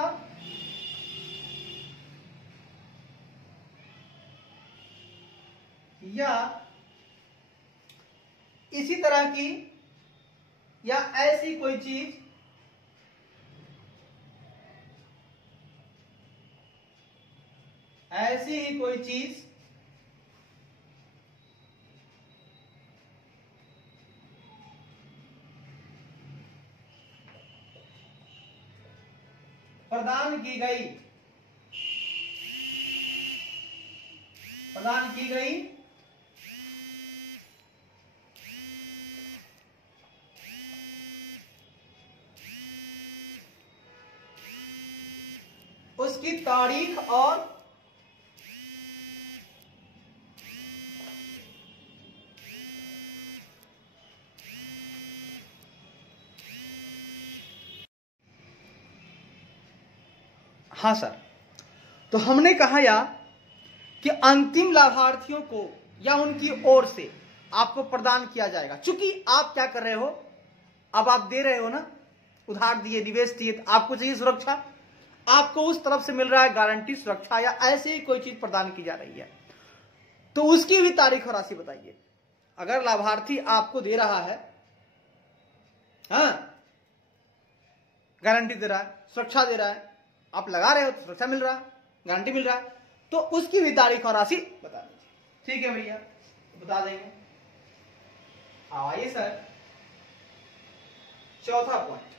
या इसी तरह की या ऐसी कोई चीज प्रदान की गई उसकी तारीख और हाँ सर, तो हमने कहा या कि अंतिम लाभार्थियों को या उनकी ओर से आपको प्रदान किया जाएगा। चूंकि आप क्या कर रहे हो, अब आप दे रहे हो ना, उधार दिए, निवेश दिए, तो आपको चाहिए सुरक्षा, आपको उस तरफ से मिल रहा है गारंटी, सुरक्षा या ऐसे ही कोई चीज प्रदान की जा रही है, तो उसकी भी तारीख और राशि बताइए। अगर लाभार्थी आपको दे रहा है, हाँ, गारंटी दे रहा है, सुरक्षा दे रहा है, आप लगा रहे हो तो सुरक्षा मिल रहा है, गारंटी मिल रहा है, तो उसकी भी तारीख और राशि बता दीजिए। ठीक है भैया, बता देंगे। आइए सर, चौथा पॉइंट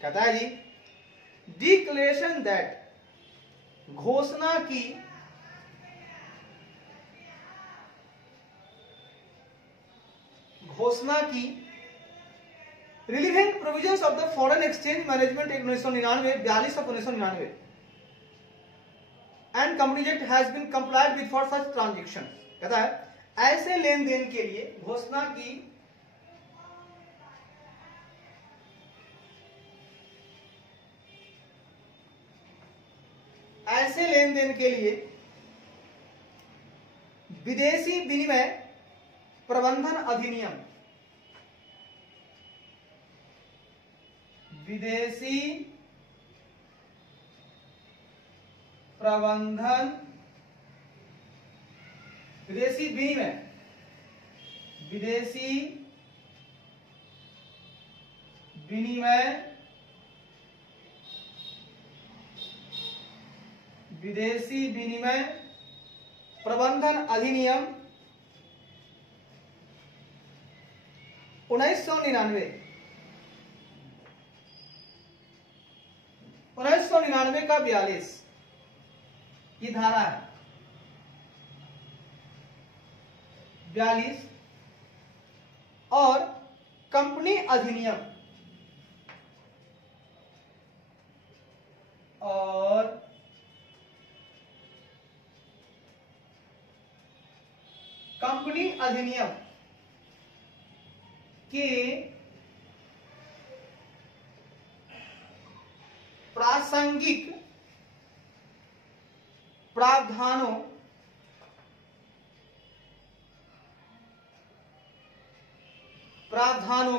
कहता है जी, डिक्लेरेशन दैट घोषणा की relevant provisions of the foreign exchange management act 1999 42 of 1999 and company act has been complied with for such transaction. कहता है ऐसे लेन देन के लिए घोषणा की विदेशी विनिमय प्रबंधन अधिनियम, विदेशी विनिमय प्रबंधन अधिनियम 1999 का 42 ये धारा है, 42, और कंपनी अधिनियम और कंपनी अधिनियम के प्रासंगिक प्रावधानों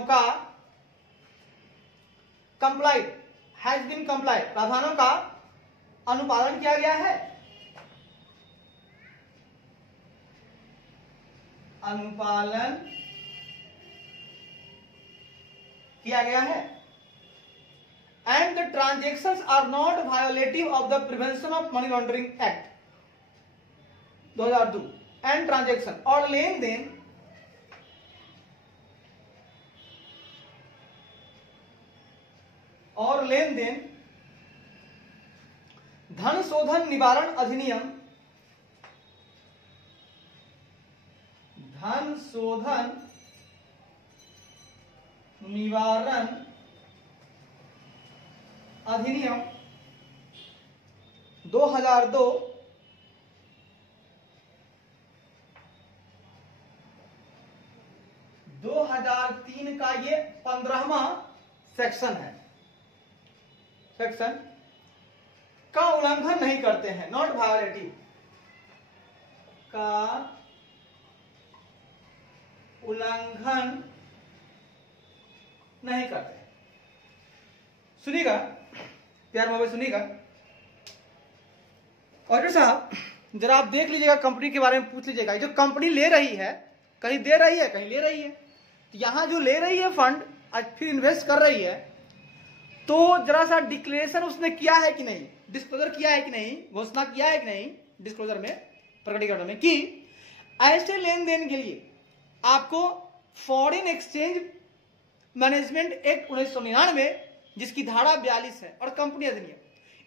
का कंप्लाइड हैज बीन कंप्लाइड, प्रावधानों का अनुपालन किया गया है, अनुपालन किया गया है। And the transactions are not violative of the prevention of money laundering act 2002 and transaction और लेन देन धन शोधन निवारण अधिनियम, धन शोधन निवारण अधिनियम 2002 2003 का ये 15वां सेक्शन है, सेक्शन का उल्लंघन नहीं करते हैं, नॉट वायोलेटिव का उल्लंघन नहीं करते। सुनिएगा प्यार मोहब्बत, सुनिएगा। और साहब जरा आप देख लीजिएगा, कंपनी के बारे में पूछ लीजिएगा। जो कंपनी ले रही है, कहीं दे रही है, कहीं ले रही है, तो यहां जो ले रही है फंड आज फिर इन्वेस्ट कर रही है, तो जरा सा डिक्लेरेशन उसने किया है कि नहीं, डिस्क्लोजर किया है कि नहीं, घोषणा किया है कि नहीं डिस्क्लोजर में, प्रकटीकरण में, कि ऐसे लेन देन के लिए आपको फॉरेन एक्सचेंज मैनेजमेंट एक्ट 1999 जिसकी धारा 42 है और कंपनी अधिनियम,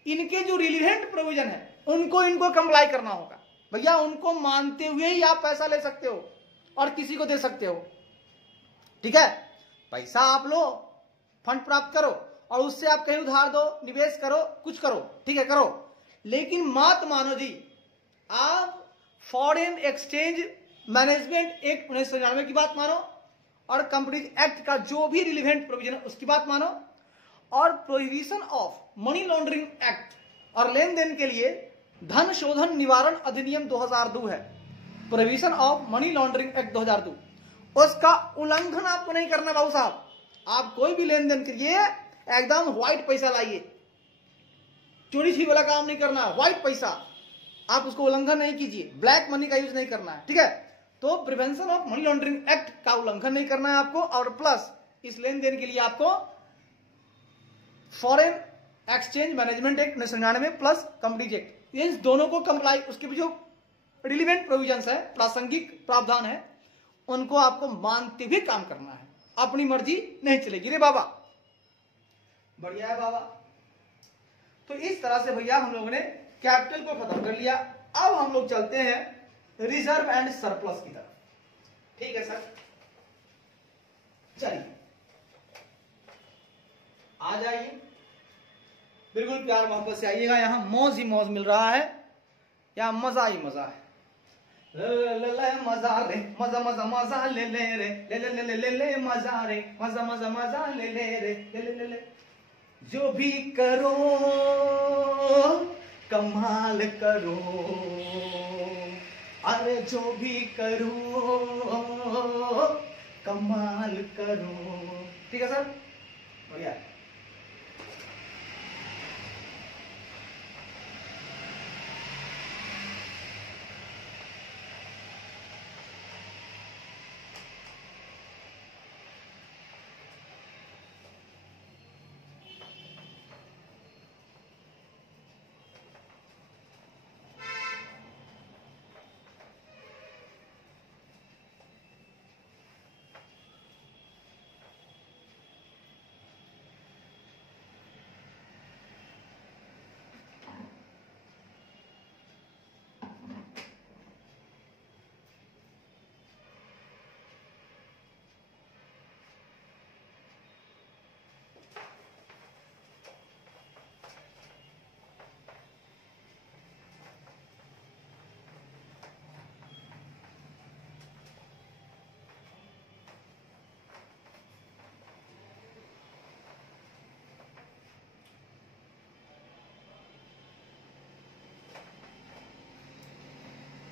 इनके जो रिलीवेंट प्रोविजन है इनको कंप्लाई करना होगा। भैया उनको मानते हुए ही आप पैसा ले सकते हो और किसी को दे सकते हो, ठीक है। पैसा आप लो, फंड प्राप्त करो और उससे आप कहीं उधार दो, निवेश करो, कुछ करो, ठीक है, करो, लेकिन मत मानो जी आप फॉरेन एक्सचेंज मैनेजमेंट एक्ट 1999 की बात मानो और कंपनीज एक्ट का जो भी रिलीवेंट प्रोविजन है उसकी बात मानो, और prohibition of money laundering act और लेन देन के लिए धन शोधन निवारण अधिनियम 2002 है, prohibition of money laundering act 2002, उसका उल्लंघन आपको नहीं करना बाबू साहब। आप कोई भी लेन देन करिए एकदम व्हाइट पैसा लाइए, चोरी छिपी वाला काम नहीं करना, व्हाइट पैसा आप उसको उल्लंघन नहीं कीजिए, ब्लैक मनी का यूज नहीं करना है, ठीक है। तो prevention of money laundering act का उल्लंघन नहीं करना है आपको, और प्लस इस लेन देन के लिए आपको foreign exchange management act 1999 plus companies act, इन दोनों को कंप्लाई, उसके भी जो रिलीवेंट प्रोविजंस है, प्रासंगिक प्रावधान है, उनको आपको मानते हुए काम करना है, अपनी मर्जी नहीं चलेगी रे बाबा। बढ़िया है बाबा। तो इस तरह से भैया हम लोगों ने कैपिटल को खत्म कर लिया। अब हम लोग चलते हैं रिजर्व एंड सरप्लस की तरफ, ठीक है सर। चलिए आ जाइए, बिल्कुल प्यार मोहब्बत से आइएगा, यहां मौज ही मौज मिल रहा है, यहां मजा ही मजा है। ले मजा रे, मजा मजा मजा ले ले रे, ले ले ले ले ले मजा रे, मजा मजा मजा ले ले रे, ले ले ले। जो भी करो कमाल करो, अरे जो भी करो कमाल करो, ठीक है सर, बढ़िया।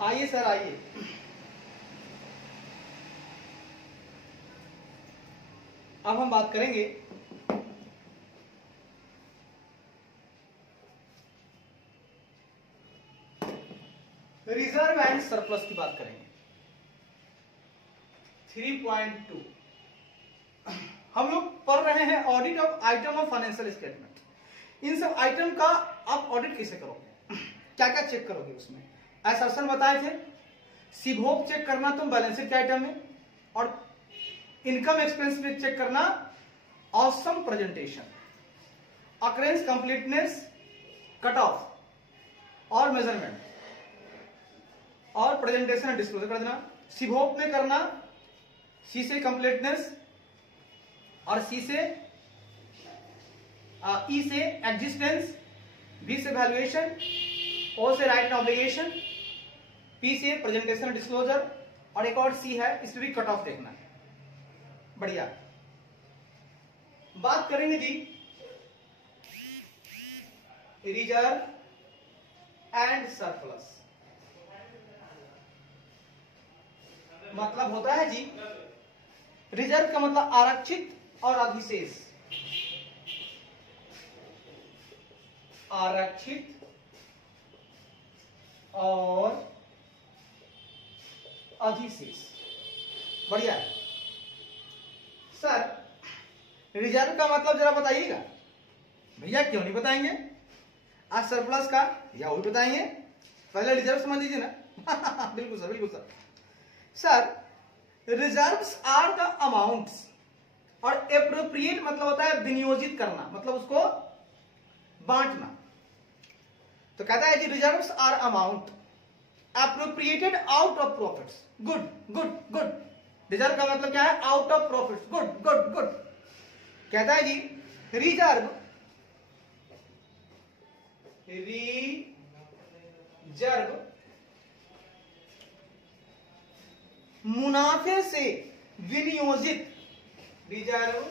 आइए सर आइए। अब हम बात करेंगे रिजर्व एंड सरप्लस की बात करेंगे। 3.2 हम लोग पढ़ रहे हैं audit of item of financial statement. इन सब आइटम का आप ऑडिट कैसे करोगे, क्या क्या चेक करोगे उसमें। असर्शन बताए थे, सिभोग चेक करना तुम बैलेंस शीट के आइटम में, और इनकम एक्सपेंस में चेक करना awesome presentation, occurrence completeness, cut off और मेजरमेंट, और प्रेजेंटेशन और डिस्क्लोजर कर देना। सिभोग में करना सी से कंप्लीटनेस, और सी से ई से एग्जिस्टेंस, बी से वैल्यूएशन, ओ से राइट एंड ऑब्लिगेशन, पी से प्रेजेंटेशन डिस्क्लोजर, और एक और सी है, इसमें भी कट ऑफ देखना है। बढ़िया। बात करेंगे जी रिजर्व एंड सरप्लस। मतलब होता है जी, रिजर्व का मतलब आरक्षित और अधिशेष। आरक्षित और अधिशेष। बढ़िया है सर। रिजर्व का मतलब जरा बताइएगा भैया, क्यों नहीं बताएंगे। आज सरप्लस का या वो भी बताएंगे, पहले रिजर्व समझ लीजिए ना। बिल्कुल सर, बिल्कुल sir. Sir reserves are the amounts, और एप्रोप्रिएट मतलब होता है विनियोजित करना, मतलब उसको बांटना। तो कहता है कि reserves are amount appropriated out of profits. Good good good. Reserve का मतलब क्या है, out of profits. Good good good. कहता है जी रिजर्व मुनाफे से विनियोजित, रिजर्व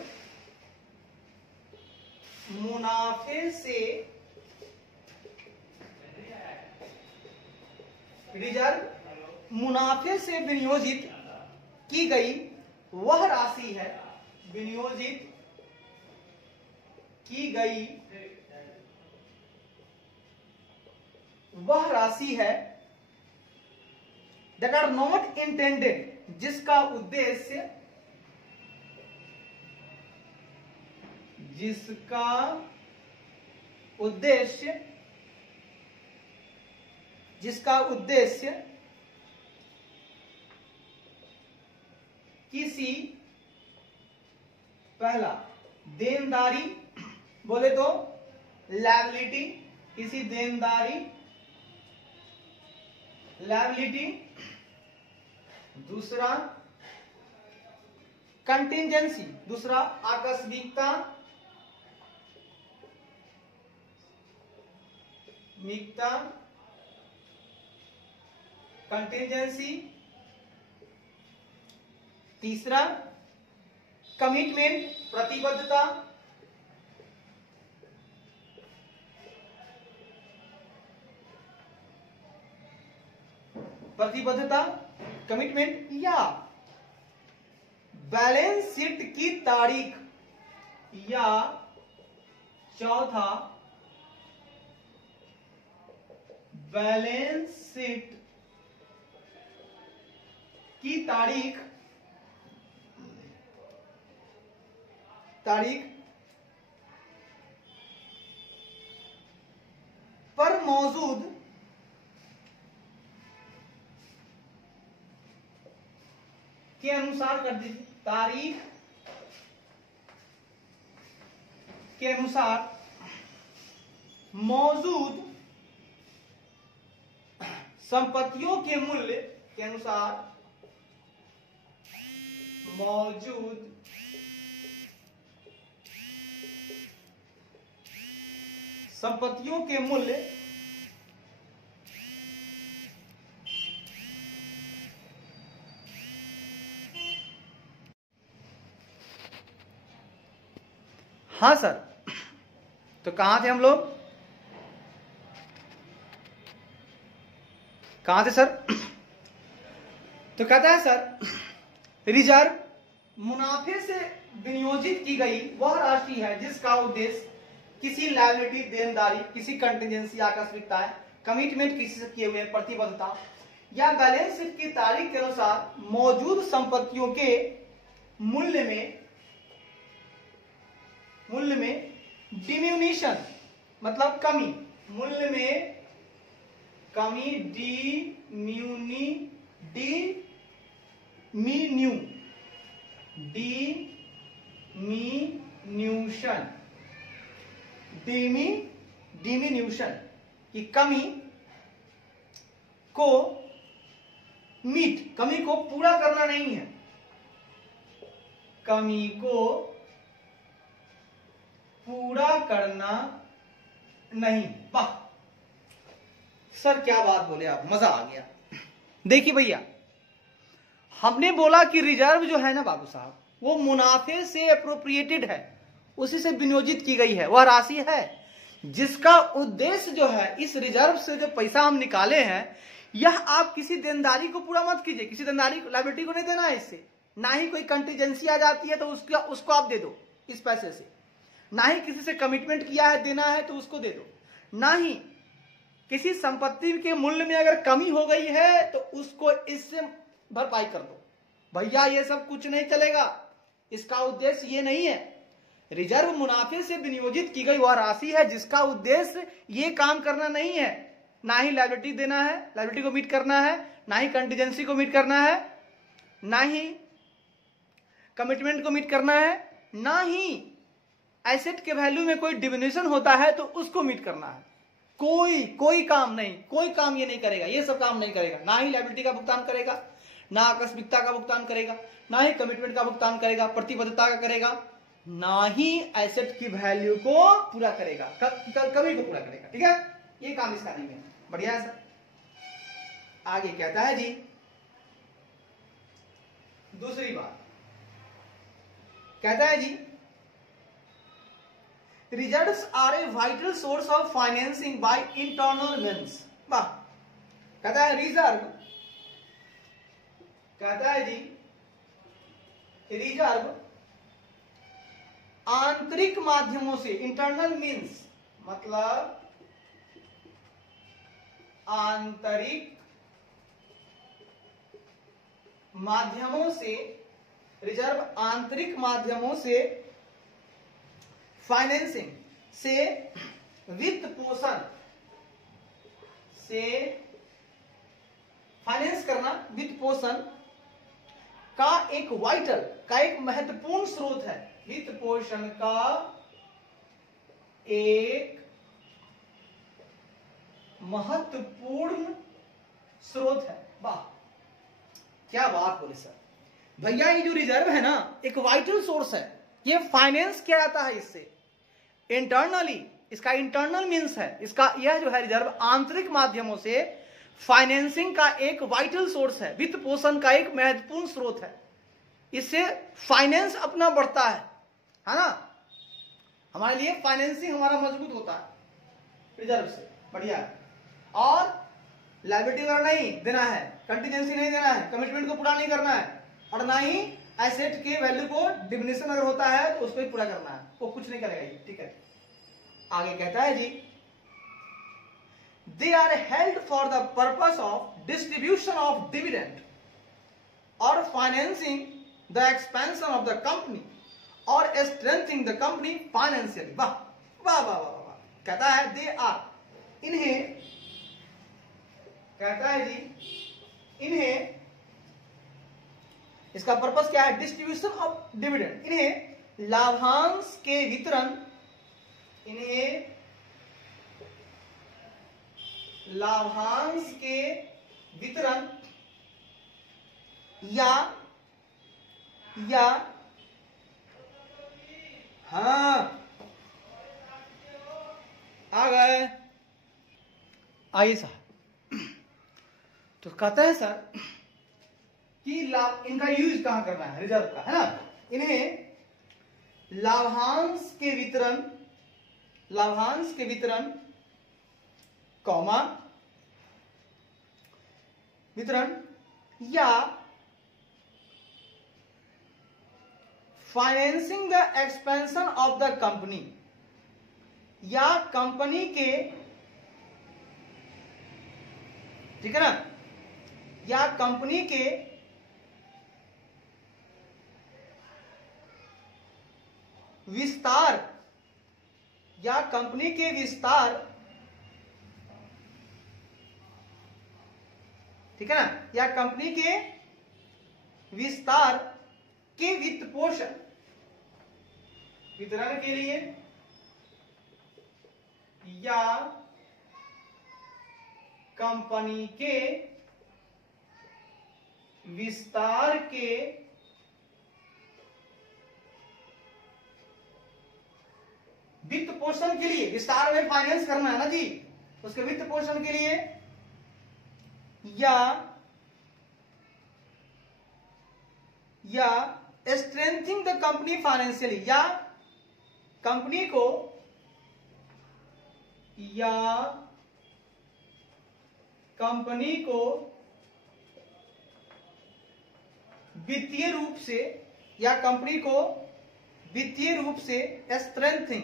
मुनाफे से, रिजर्व मुनाफे से विनियोजित की गई वह राशि है, विनियोजित की गई वह राशि है that are not intended, जिसका उद्देश्य, जिसका उद्देश्य, जिसका उद्देश्य किसी, पहला देनदारी, बोले तो लायबिलिटी, किसी देनदारी लायबिलिटी, दूसरा कंटिंजेंसी, दूसरा आकस्मिकता, मिकता, कंटिंजेंसी, तीसरा कमिटमेंट, प्रतिबद्धता, प्रतिबद्धता कमिटमेंट, या बैलेंस शीट की तारीख, या चौथा बैलेंस शीट की तारीख पर मौजूद के अनुसार कर दीजिए, तारीख के अनुसार मौजूद संपत्तियों के मूल्य के अनुसार मौजूद संपत्तियों के मूल्य हाँ सर। तो कहां थे हम लोग, कहां से सर? तो कहता है सर रिजर्व मुनाफे से विनियोजित की गई वह राशि है जिसका उद्देश्य किसी लायबिलिटी, देनदारी, किसी कंटिजेंसी, आकस्मिकता, कमिटमेंट किसी से किए हुए प्रतिबद्धता या बैलेंस शीट की तारीख के अनुसार मौजूद संपत्तियों के मूल्य में डिम्यूनिशन मतलब कमी, मूल्य में कमी, डिमिन्यूशन की कमी को कमी को पूरा करना नहीं है, कमी को पूरा करना नहीं। वाह सर क्या बात बोले आप, मजा आ गया। देखिए भैया, हमने बोला कि रिजर्व जो है ना बाबू साहब, वो मुनाफे से अप्रोप्रिएटेड है, उसी से विनियोजित की गई है, वह राशि है जिसका उद्देश्य जो है, इस रिजर्व से जो पैसा हम निकाले हैं, यह आप किसी देनदारी को पूरा मत कीजिए, किसी देनदारी लायबिलिटी को नहीं देना है इससे, ना ही कोई कंटीजेंसी आ जाती है तो उसको आप दे दो इस पैसे से, ना ही किसी से कमिटमेंट किया है देना है तो उसको दे दो, ना ही किसी संपत्ति के मूल्य में अगर कमी हो गई है तो उसको इससे भरपाई कर दो। भैया ये सब कुछ नहीं चलेगा, इसका उद्देश्य ये नहीं है। रिजर्व मुनाफे से विनियोजित की गई वह राशि है जिसका उद्देश्य ये काम करना नहीं है, ना ही लायबिलिटी देना है, लायबिलिटी को मीट करना है, ना ही कंटीजेंसी को मीट करना है, ना ही कमिटमेंट को मीट करना है, ना ही एसेट के वैल्यू में कोई डिमिनिशन होता है तो उसको मीट करना है। कोई काम नहीं, कोई काम ये नहीं करेगा, ये सब काम नहीं करेगा, ना ही लायबिलिटी का भुगतान करेगा, ना आकस्मिकता का भुगतान करेगा, ना ही कमिटमेंट का भुगतान करेगा, प्रतिबद्धता का करेगा, ना ही एसेट की वैल्यू को पूरा करेगा, कभी को पूरा करेगा। ठीक है, ये काम इसका नहीं है। बढ़िया है सर। आगे कहता है जी दूसरी बात, कहता है जी reserves are a vital source of financing by internal means. वाह, कहता है रिजर्व, कहता है जी रिजर्व आंतरिक माध्यमों से, इंटरनल मीन्स मतलब आंतरिक माध्यमों से, रिजर्व आंतरिक माध्यमों से फाइनेंसिंग से, वित्त पोषण से, फाइनेंस करना, वित्त पोषण का एक वाइटल, का एक महत्वपूर्ण स्रोत है, वित्त पोषण का एक महत्वपूर्ण स्रोत है। वाह क्या बात बोले सर। भैया ये जो रिजर्व है ना, एक वाइटल सोर्स है, ये फाइनेंस किया जाता है इससे इंटरनली, इसका इंटरनल मीन्स है, इसका यह जो है रिजर्व आंतरिक माध्यमों से फाइनेंसिंग का एक वाइटल सोर्स है, वित्त पोषण का एक महत्वपूर्ण स्रोत है, इससे फाइनेंस अपना बढ़ता है ना, हमारे लिए फाइनेंसिंग हमारा मजबूत होता है रिजर्व से। बढ़िया है। और लायबिलिटी वगैरह नहीं देना है, कंटीजेंसी नहीं देना है, कमिटमेंट को पूरा नहीं करना है, और ना ही एसेट के वैल्यू को डिमिनिशन अगर होता है तो उसको ही पूरा करना है, वो कुछ नहीं करेगा ये। ठीक है, आगे कहता है जी they are held for the purpose of distribution of dividend or financing the expansion of the company or strengthening the company financially. वाह वाह वाह वाह वाह। कहता है दे आर, इन्हें, कहता है जी इन्हें, इसका पर्पस क्या है, डिस्ट्रीब्यूशन ऑफ डिविडेंड, इन्हें लाभांश के वितरण, इन्हें लाभांश के वितरण या हाँ आ गए, आइए साहब। तो कहता है सर कि इनका यूज कहां करना है, रिजर्व का, है ना, इन्हें लाभांश के वितरण, लाभांश के वितरण कौमा वितरण या financing the expansion of the company, या कंपनी के, ठीक है ना, या कंपनी के विस्तार, या कंपनी के विस्तार, ठीक है ना, या कंपनी के विस्तार के वित्त पोषण वितरण के लिए, या कंपनी के विस्तार के वित्त पोषण के लिए, विस्तार में फाइनेंस करना है ना जी, उसके वित्त पोषण के लिए, या स्ट्रेंथिंग द कंपनी फाइनेंशियली, या कंपनी को, या कंपनी को वित्तीय रूप से, या कंपनी को वित्तीय रूप से स्ट्रेंथिंग,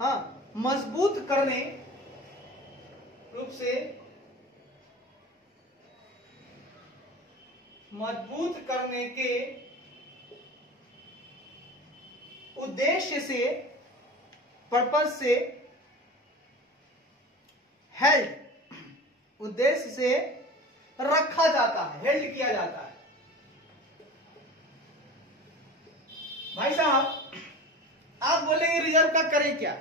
हाँ, मजबूत करने रूप से, मजबूत करने के उद्देश्य से, पर्पज से, हेल्ड, उद्देश्य से रखा जाता है, हेल्ड किया जाता है। भाई साहब आप बोलेंगे रिजर्व का करें क्या,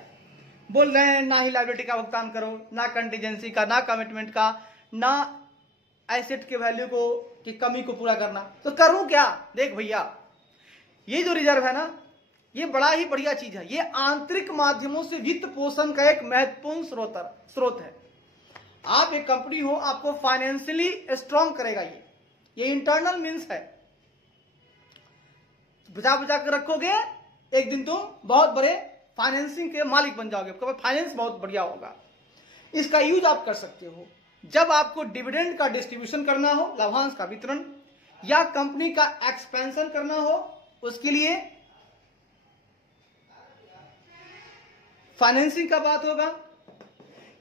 बोल रहे हैं ना ही लायबिलिटी का भुगतान करो, ना कंटीजेंसी का, ना कमिटमेंट का, ना एसेट के वैल्यू को की कमी को पूरा करना, तो करूं क्या। देख भैया, ये जो रिजर्व है ना, ये बड़ा ही बढ़िया चीज है, ये आंतरिक माध्यमों से वित्त पोषण का एक महत्वपूर्ण स्रोत है। आप एक कंपनी हो, आपको फाइनेंशियली स्ट्रांग करेगा ये इंटरनल मीन्स है। बचा बचा कर रखोगे, एक दिन तुम बहुत बड़े फाइनेंसिंग के मालिक बन जाओगे, आपका फाइनेंस बहुत बढ़िया होगा। इसका यूज आप कर सकते हो जब आपको डिविडेंड का डिस्ट्रीब्यूशन करना हो, लाभांश का वितरण, या कंपनी का एक्सपेंशन करना हो, उसके लिए फाइनेंसिंग का बात होगा,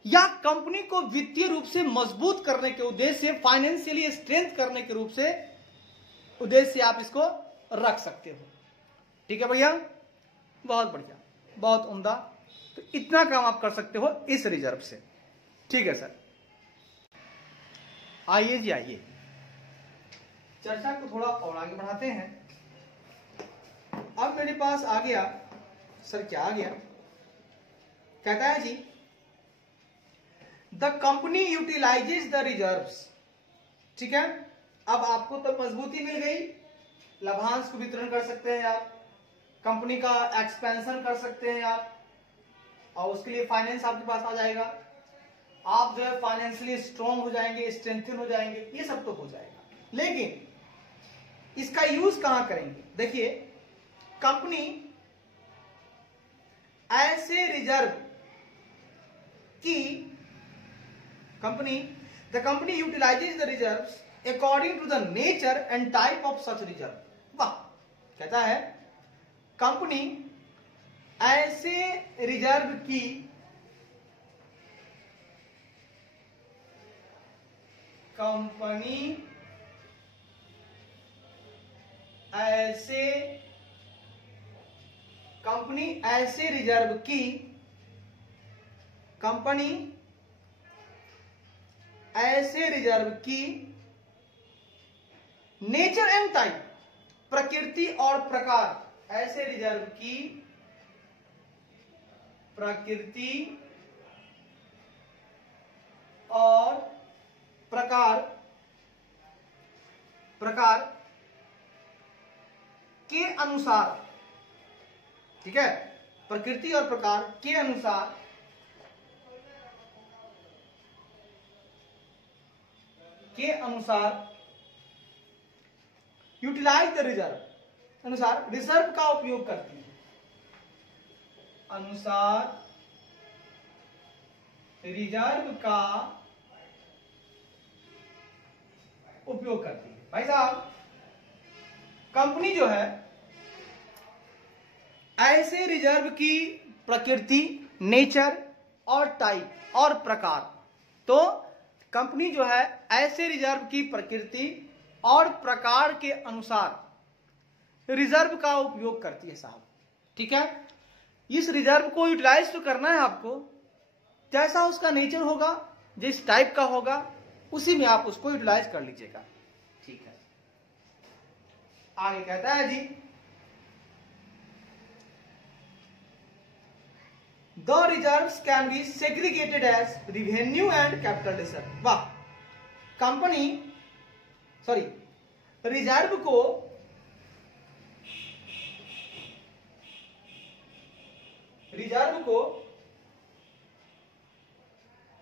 या कंपनी को वित्तीय रूप से मजबूत करने के उद्देश्य से, फाइनेंशियली स्ट्रेंथ करने के रूप से उद्देश्य से आप इसको रख सकते हो। ठीक है भैया, बहुत बढ़िया, बहुत उम्दा। तो इतना काम आप कर सकते हो इस रिजर्व से। ठीक है सर, आइए जी आइए, चर्चा को थोड़ा और आगे बढ़ाते हैं। अब मेरे पास आ गया, सर क्या आ गया, कहता है जी the company utilises the reserves. ठीक है, अब आपको तो मजबूती मिल गई, लाभांश को वितरण कर सकते हैं आप, कंपनी का एक्सपेंशन कर सकते हैं आप, और उसके लिए फाइनेंस आपके पास आ जाएगा, आप जो है फाइनेंशियली स्ट्रांग हो जाएंगे, स्ट्रेंथन हो जाएंगे, ये सब तो हो जाएगा। लेकिन इसका यूज कहां करेंगे। देखिए, कंपनी ऐसे रिजर्व की, the company utilises the reserves according to the nature and type of such reserve. वाह, कहता है कंपनी ऐसे रिजर्व की ऐसे रिजर्व की नेचर एंड टाइप, प्रकृति और प्रकार, ऐसे रिजर्व की प्रकृति और प्रकार के अनुसार, ठीक है, प्रकृति और प्रकार के अनुसार यूटिलाइज द रिजर्व, अनुसार रिजर्व का उपयोग करती है, अनुसार रिजर्व का उपयोग करती है। भाई साहब, कंपनी जो है ऐसे रिजर्व की प्रकृति, नेचर और टाइप और प्रकार, तो कंपनी जो है ऐसे रिजर्व की प्रकृति और प्रकार के अनुसार रिजर्व का उपयोग करती है साहब। ठीक है, इस रिजर्व को यूटिलाइज तो करना है आपको, जैसा उसका नेचर होगा, जिस टाइप का होगा, उसी में आप उसको यूटिलाइज कर लीजिएगा। ठीक है, आगे कहता है जी, the reserves can be segregated as revenue and capital reserve. वाह, कंपनी रिजर्व को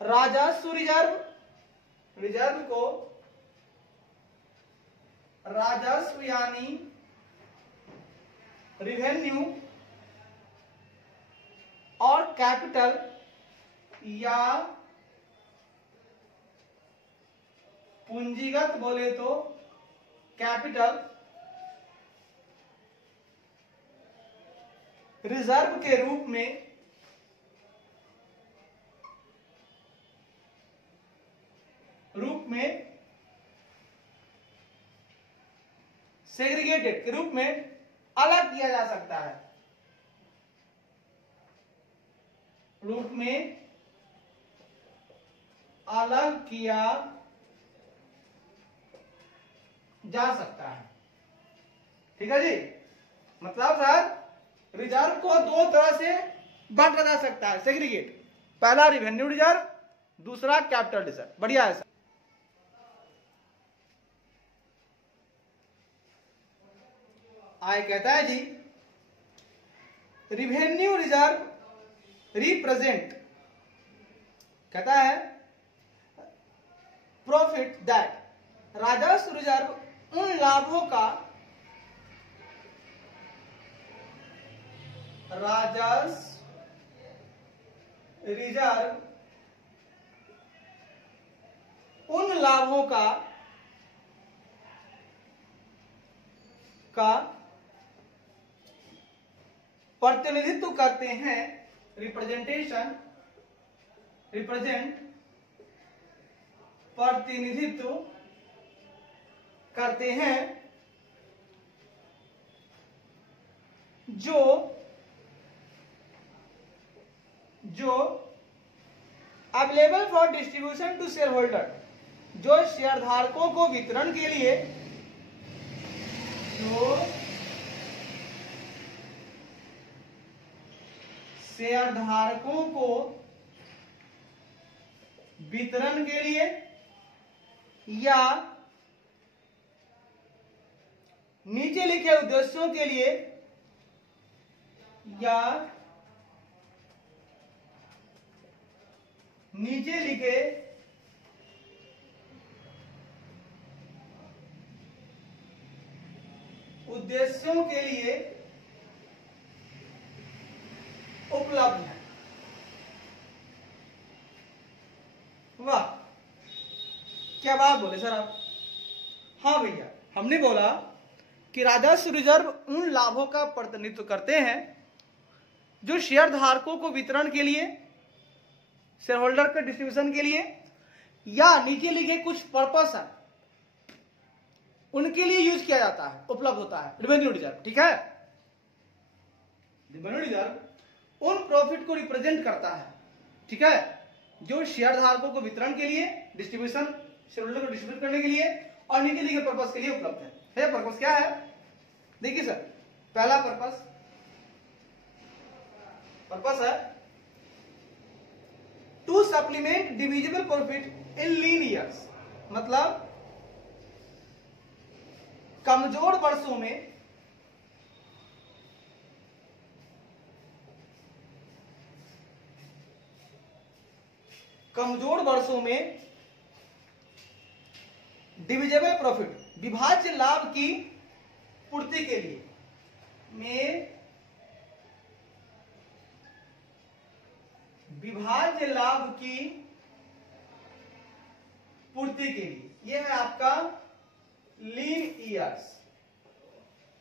राजस्व रिजर्व को राजस्व यानी रिवेन्यू और कैपिटल या पूंजीगत बोले तो कैपिटल रिजर्व के रूप में सेग्रीगेटेड के रूप में अलग किया जा सकता है, रूप में अलग किया जा सकता है। ठीक है जी, मतलब सर रिजर्व को दो तरह से बांटा जा सकता है, सेग्रीगेट, पहला रिवेन्यू रिजर्व, दूसरा कैपिटल रिजर्व। बढ़िया है सर। आगे कहता है जी, रिवेन्यू रिजर्व रिप्रेजेंट, कहता है प्रॉफिट दैट, राजस्व रिजर्व उन लाभों का, राजस्व रिजर्व उन लाभों का प्रतिनिधित्व करते हैं, प्रतिनिधित्व करते हैं, जो available for distribution to share holder, जो शेयरधारकों को वितरण के लिए, जो शेयरधारकों को वितरण के लिए या नीचे लिखे उद्देश्यों के लिए, या नीचे लिखे उद्देश्यों के लिए उपलब्ध है। वाह, क्या बात बोले सर आप। हाँ भैया, हमने बोला कि राजस्व रिजर्व उन लाभों का प्रतिनिधित्व करते हैं जो शेयर धारकों को वितरण के लिए, शेयर होल्डर के डिस्ट्रीब्यूशन के लिए, या नीचे लिखे कुछ पर्पस है उनके लिए यूज किया जाता है, उपलब्ध होता है रेवेन्यू रिजर्व। ठीक है, रेवेन्यू रिजर्व उन प्रॉफिट को रिप्रेजेंट करता है, ठीक है, जो शेयर धारकों को वितरण के लिए, डिस्ट्रीब्यूशन, शेयर होल्डर को डिस्ट्रीब्यूट करने के लिए और नीचे लिखे पर्पस के लिए उपलब्ध है। पर्पस क्या है? देखिए सर, पहला पर्पस है to supplement divisible profit in lean years, मतलब कमजोर वर्षों में डिविजिबल प्रॉफिट, विभाज्य लाभ की पूर्ति के लिए, विभाज्य लाभ की पूर्ति के लिए, यह है आपका लीन ईयर्स।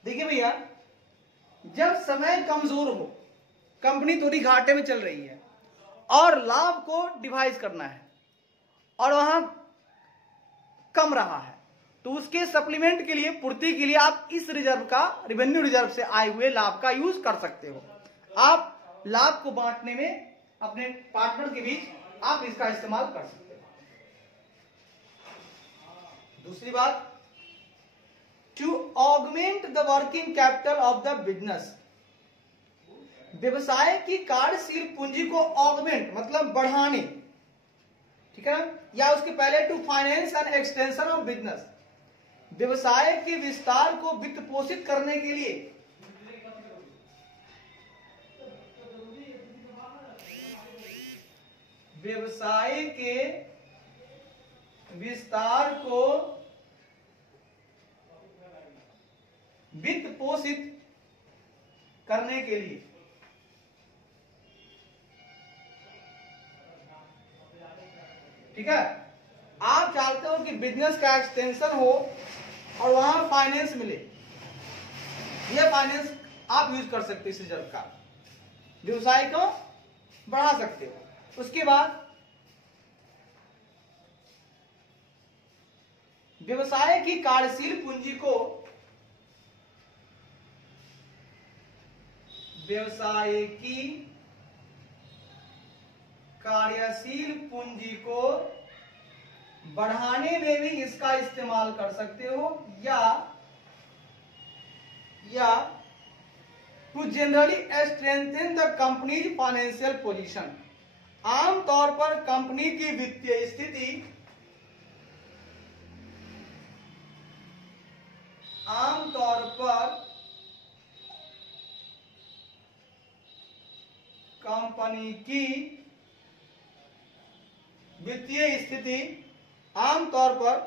देखिए भैया, जब समय कमजोर हो, कंपनी थोड़ी घाटे में चल रही है और लाभ को डिवाइड करना है और वहां कम रहा है, तो उसके सप्लीमेंट के लिए, पूर्ति के लिए आप इस रिजर्व का, रेवेन्यू रिजर्व से आए हुए लाभ का यूज कर सकते हो। आप लाभ को बांटने में अपने पार्टनर के बीच आप इसका इस्तेमाल कर सकते हो। दूसरी बात, to augment the working capital of the business. व्यवसाय की कार्यशील पूंजी को ऑगमेंट मतलब बढ़ाने, ठीक है ना, या उसके पहले to finance and extension of business, व्यवसाय के विस्तार को वित्त पोषित करने के लिए व्यवसाय के विस्तार को वित्त पोषित करने के लिए, ठीक है, आप चाहते हो कि बिजनेस का एक्सटेंशन हो और वहां फाइनेंस मिले, यह फाइनेंस आप यूज कर सकते हो, इस रिजर्व का व्यवसाय को बढ़ा सकते हो। उसके बाद व्यवसाय की कार्यशील पूंजी को, व्यवसाय की कार्यशील पूंजी को बढ़ाने में भी इसका इस्तेमाल कर सकते हो, या to generally strengthen the company's financial position. आमतौर पर कंपनी की वित्तीय स्थिति, आमतौर पर कंपनी की वित्तीय स्थिति, आमतौर पर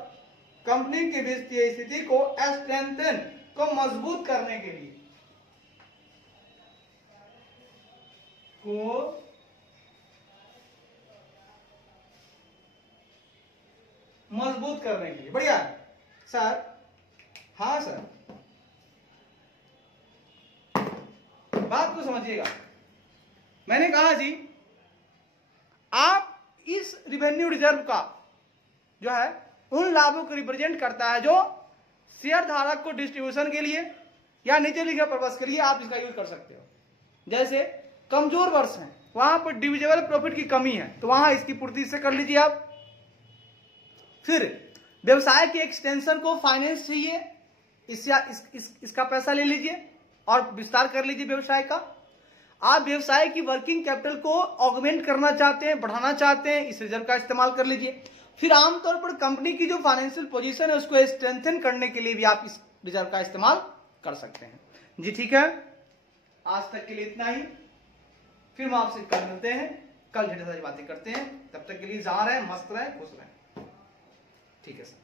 कंपनी की वित्तीय स्थिति को स्ट्रेंथन, को मजबूत करने के लिए, को मजबूत करने के लिए। बढ़िया सर, हाँ सर, बात को समझिएगा। मैंने कहा जी, आप इस रेवेन्यू रिजर्व का जो है उन लाभों को रिप्रेजेंट करता है जो शेयर धारक को डिस्ट्रीब्यूशन के लिए या नीचे लिखे पर्पस के लिए आप इसका यूज कर सकते हो। जैसे कमजोर वर्ष है, वहां पर डिविजिबल प्रॉफिट की कमी है, तो वहां इसकी पूर्ति से कर लीजिए आप। फिर व्यवसाय के एक्सटेंशन को फाइनेंस चाहिए, इसका पैसा ले लीजिए और विस्तार कर लीजिए व्यवसाय का। आप व्यवसाय की वर्किंग कैपिटल को ऑगमेंट करना चाहते हैं, बढ़ाना चाहते हैं, इस रिजर्व का इस्तेमाल कर लीजिए। फिर आमतौर पर कंपनी की जो फाइनेंशियल पोजीशन है उसको स्ट्रेंथन करने के लिए भी आप इस रिजर्व का इस्तेमाल कर सकते हैं। जी ठीक है, आज तक के लिए इतना ही। फिर हम आपसे कल मिलते हैं, कल ढेर सारी बातें करते हैं। तब तक के लिए जहां रहे, मस्त रहे, खुश रहे। ठीक है सर।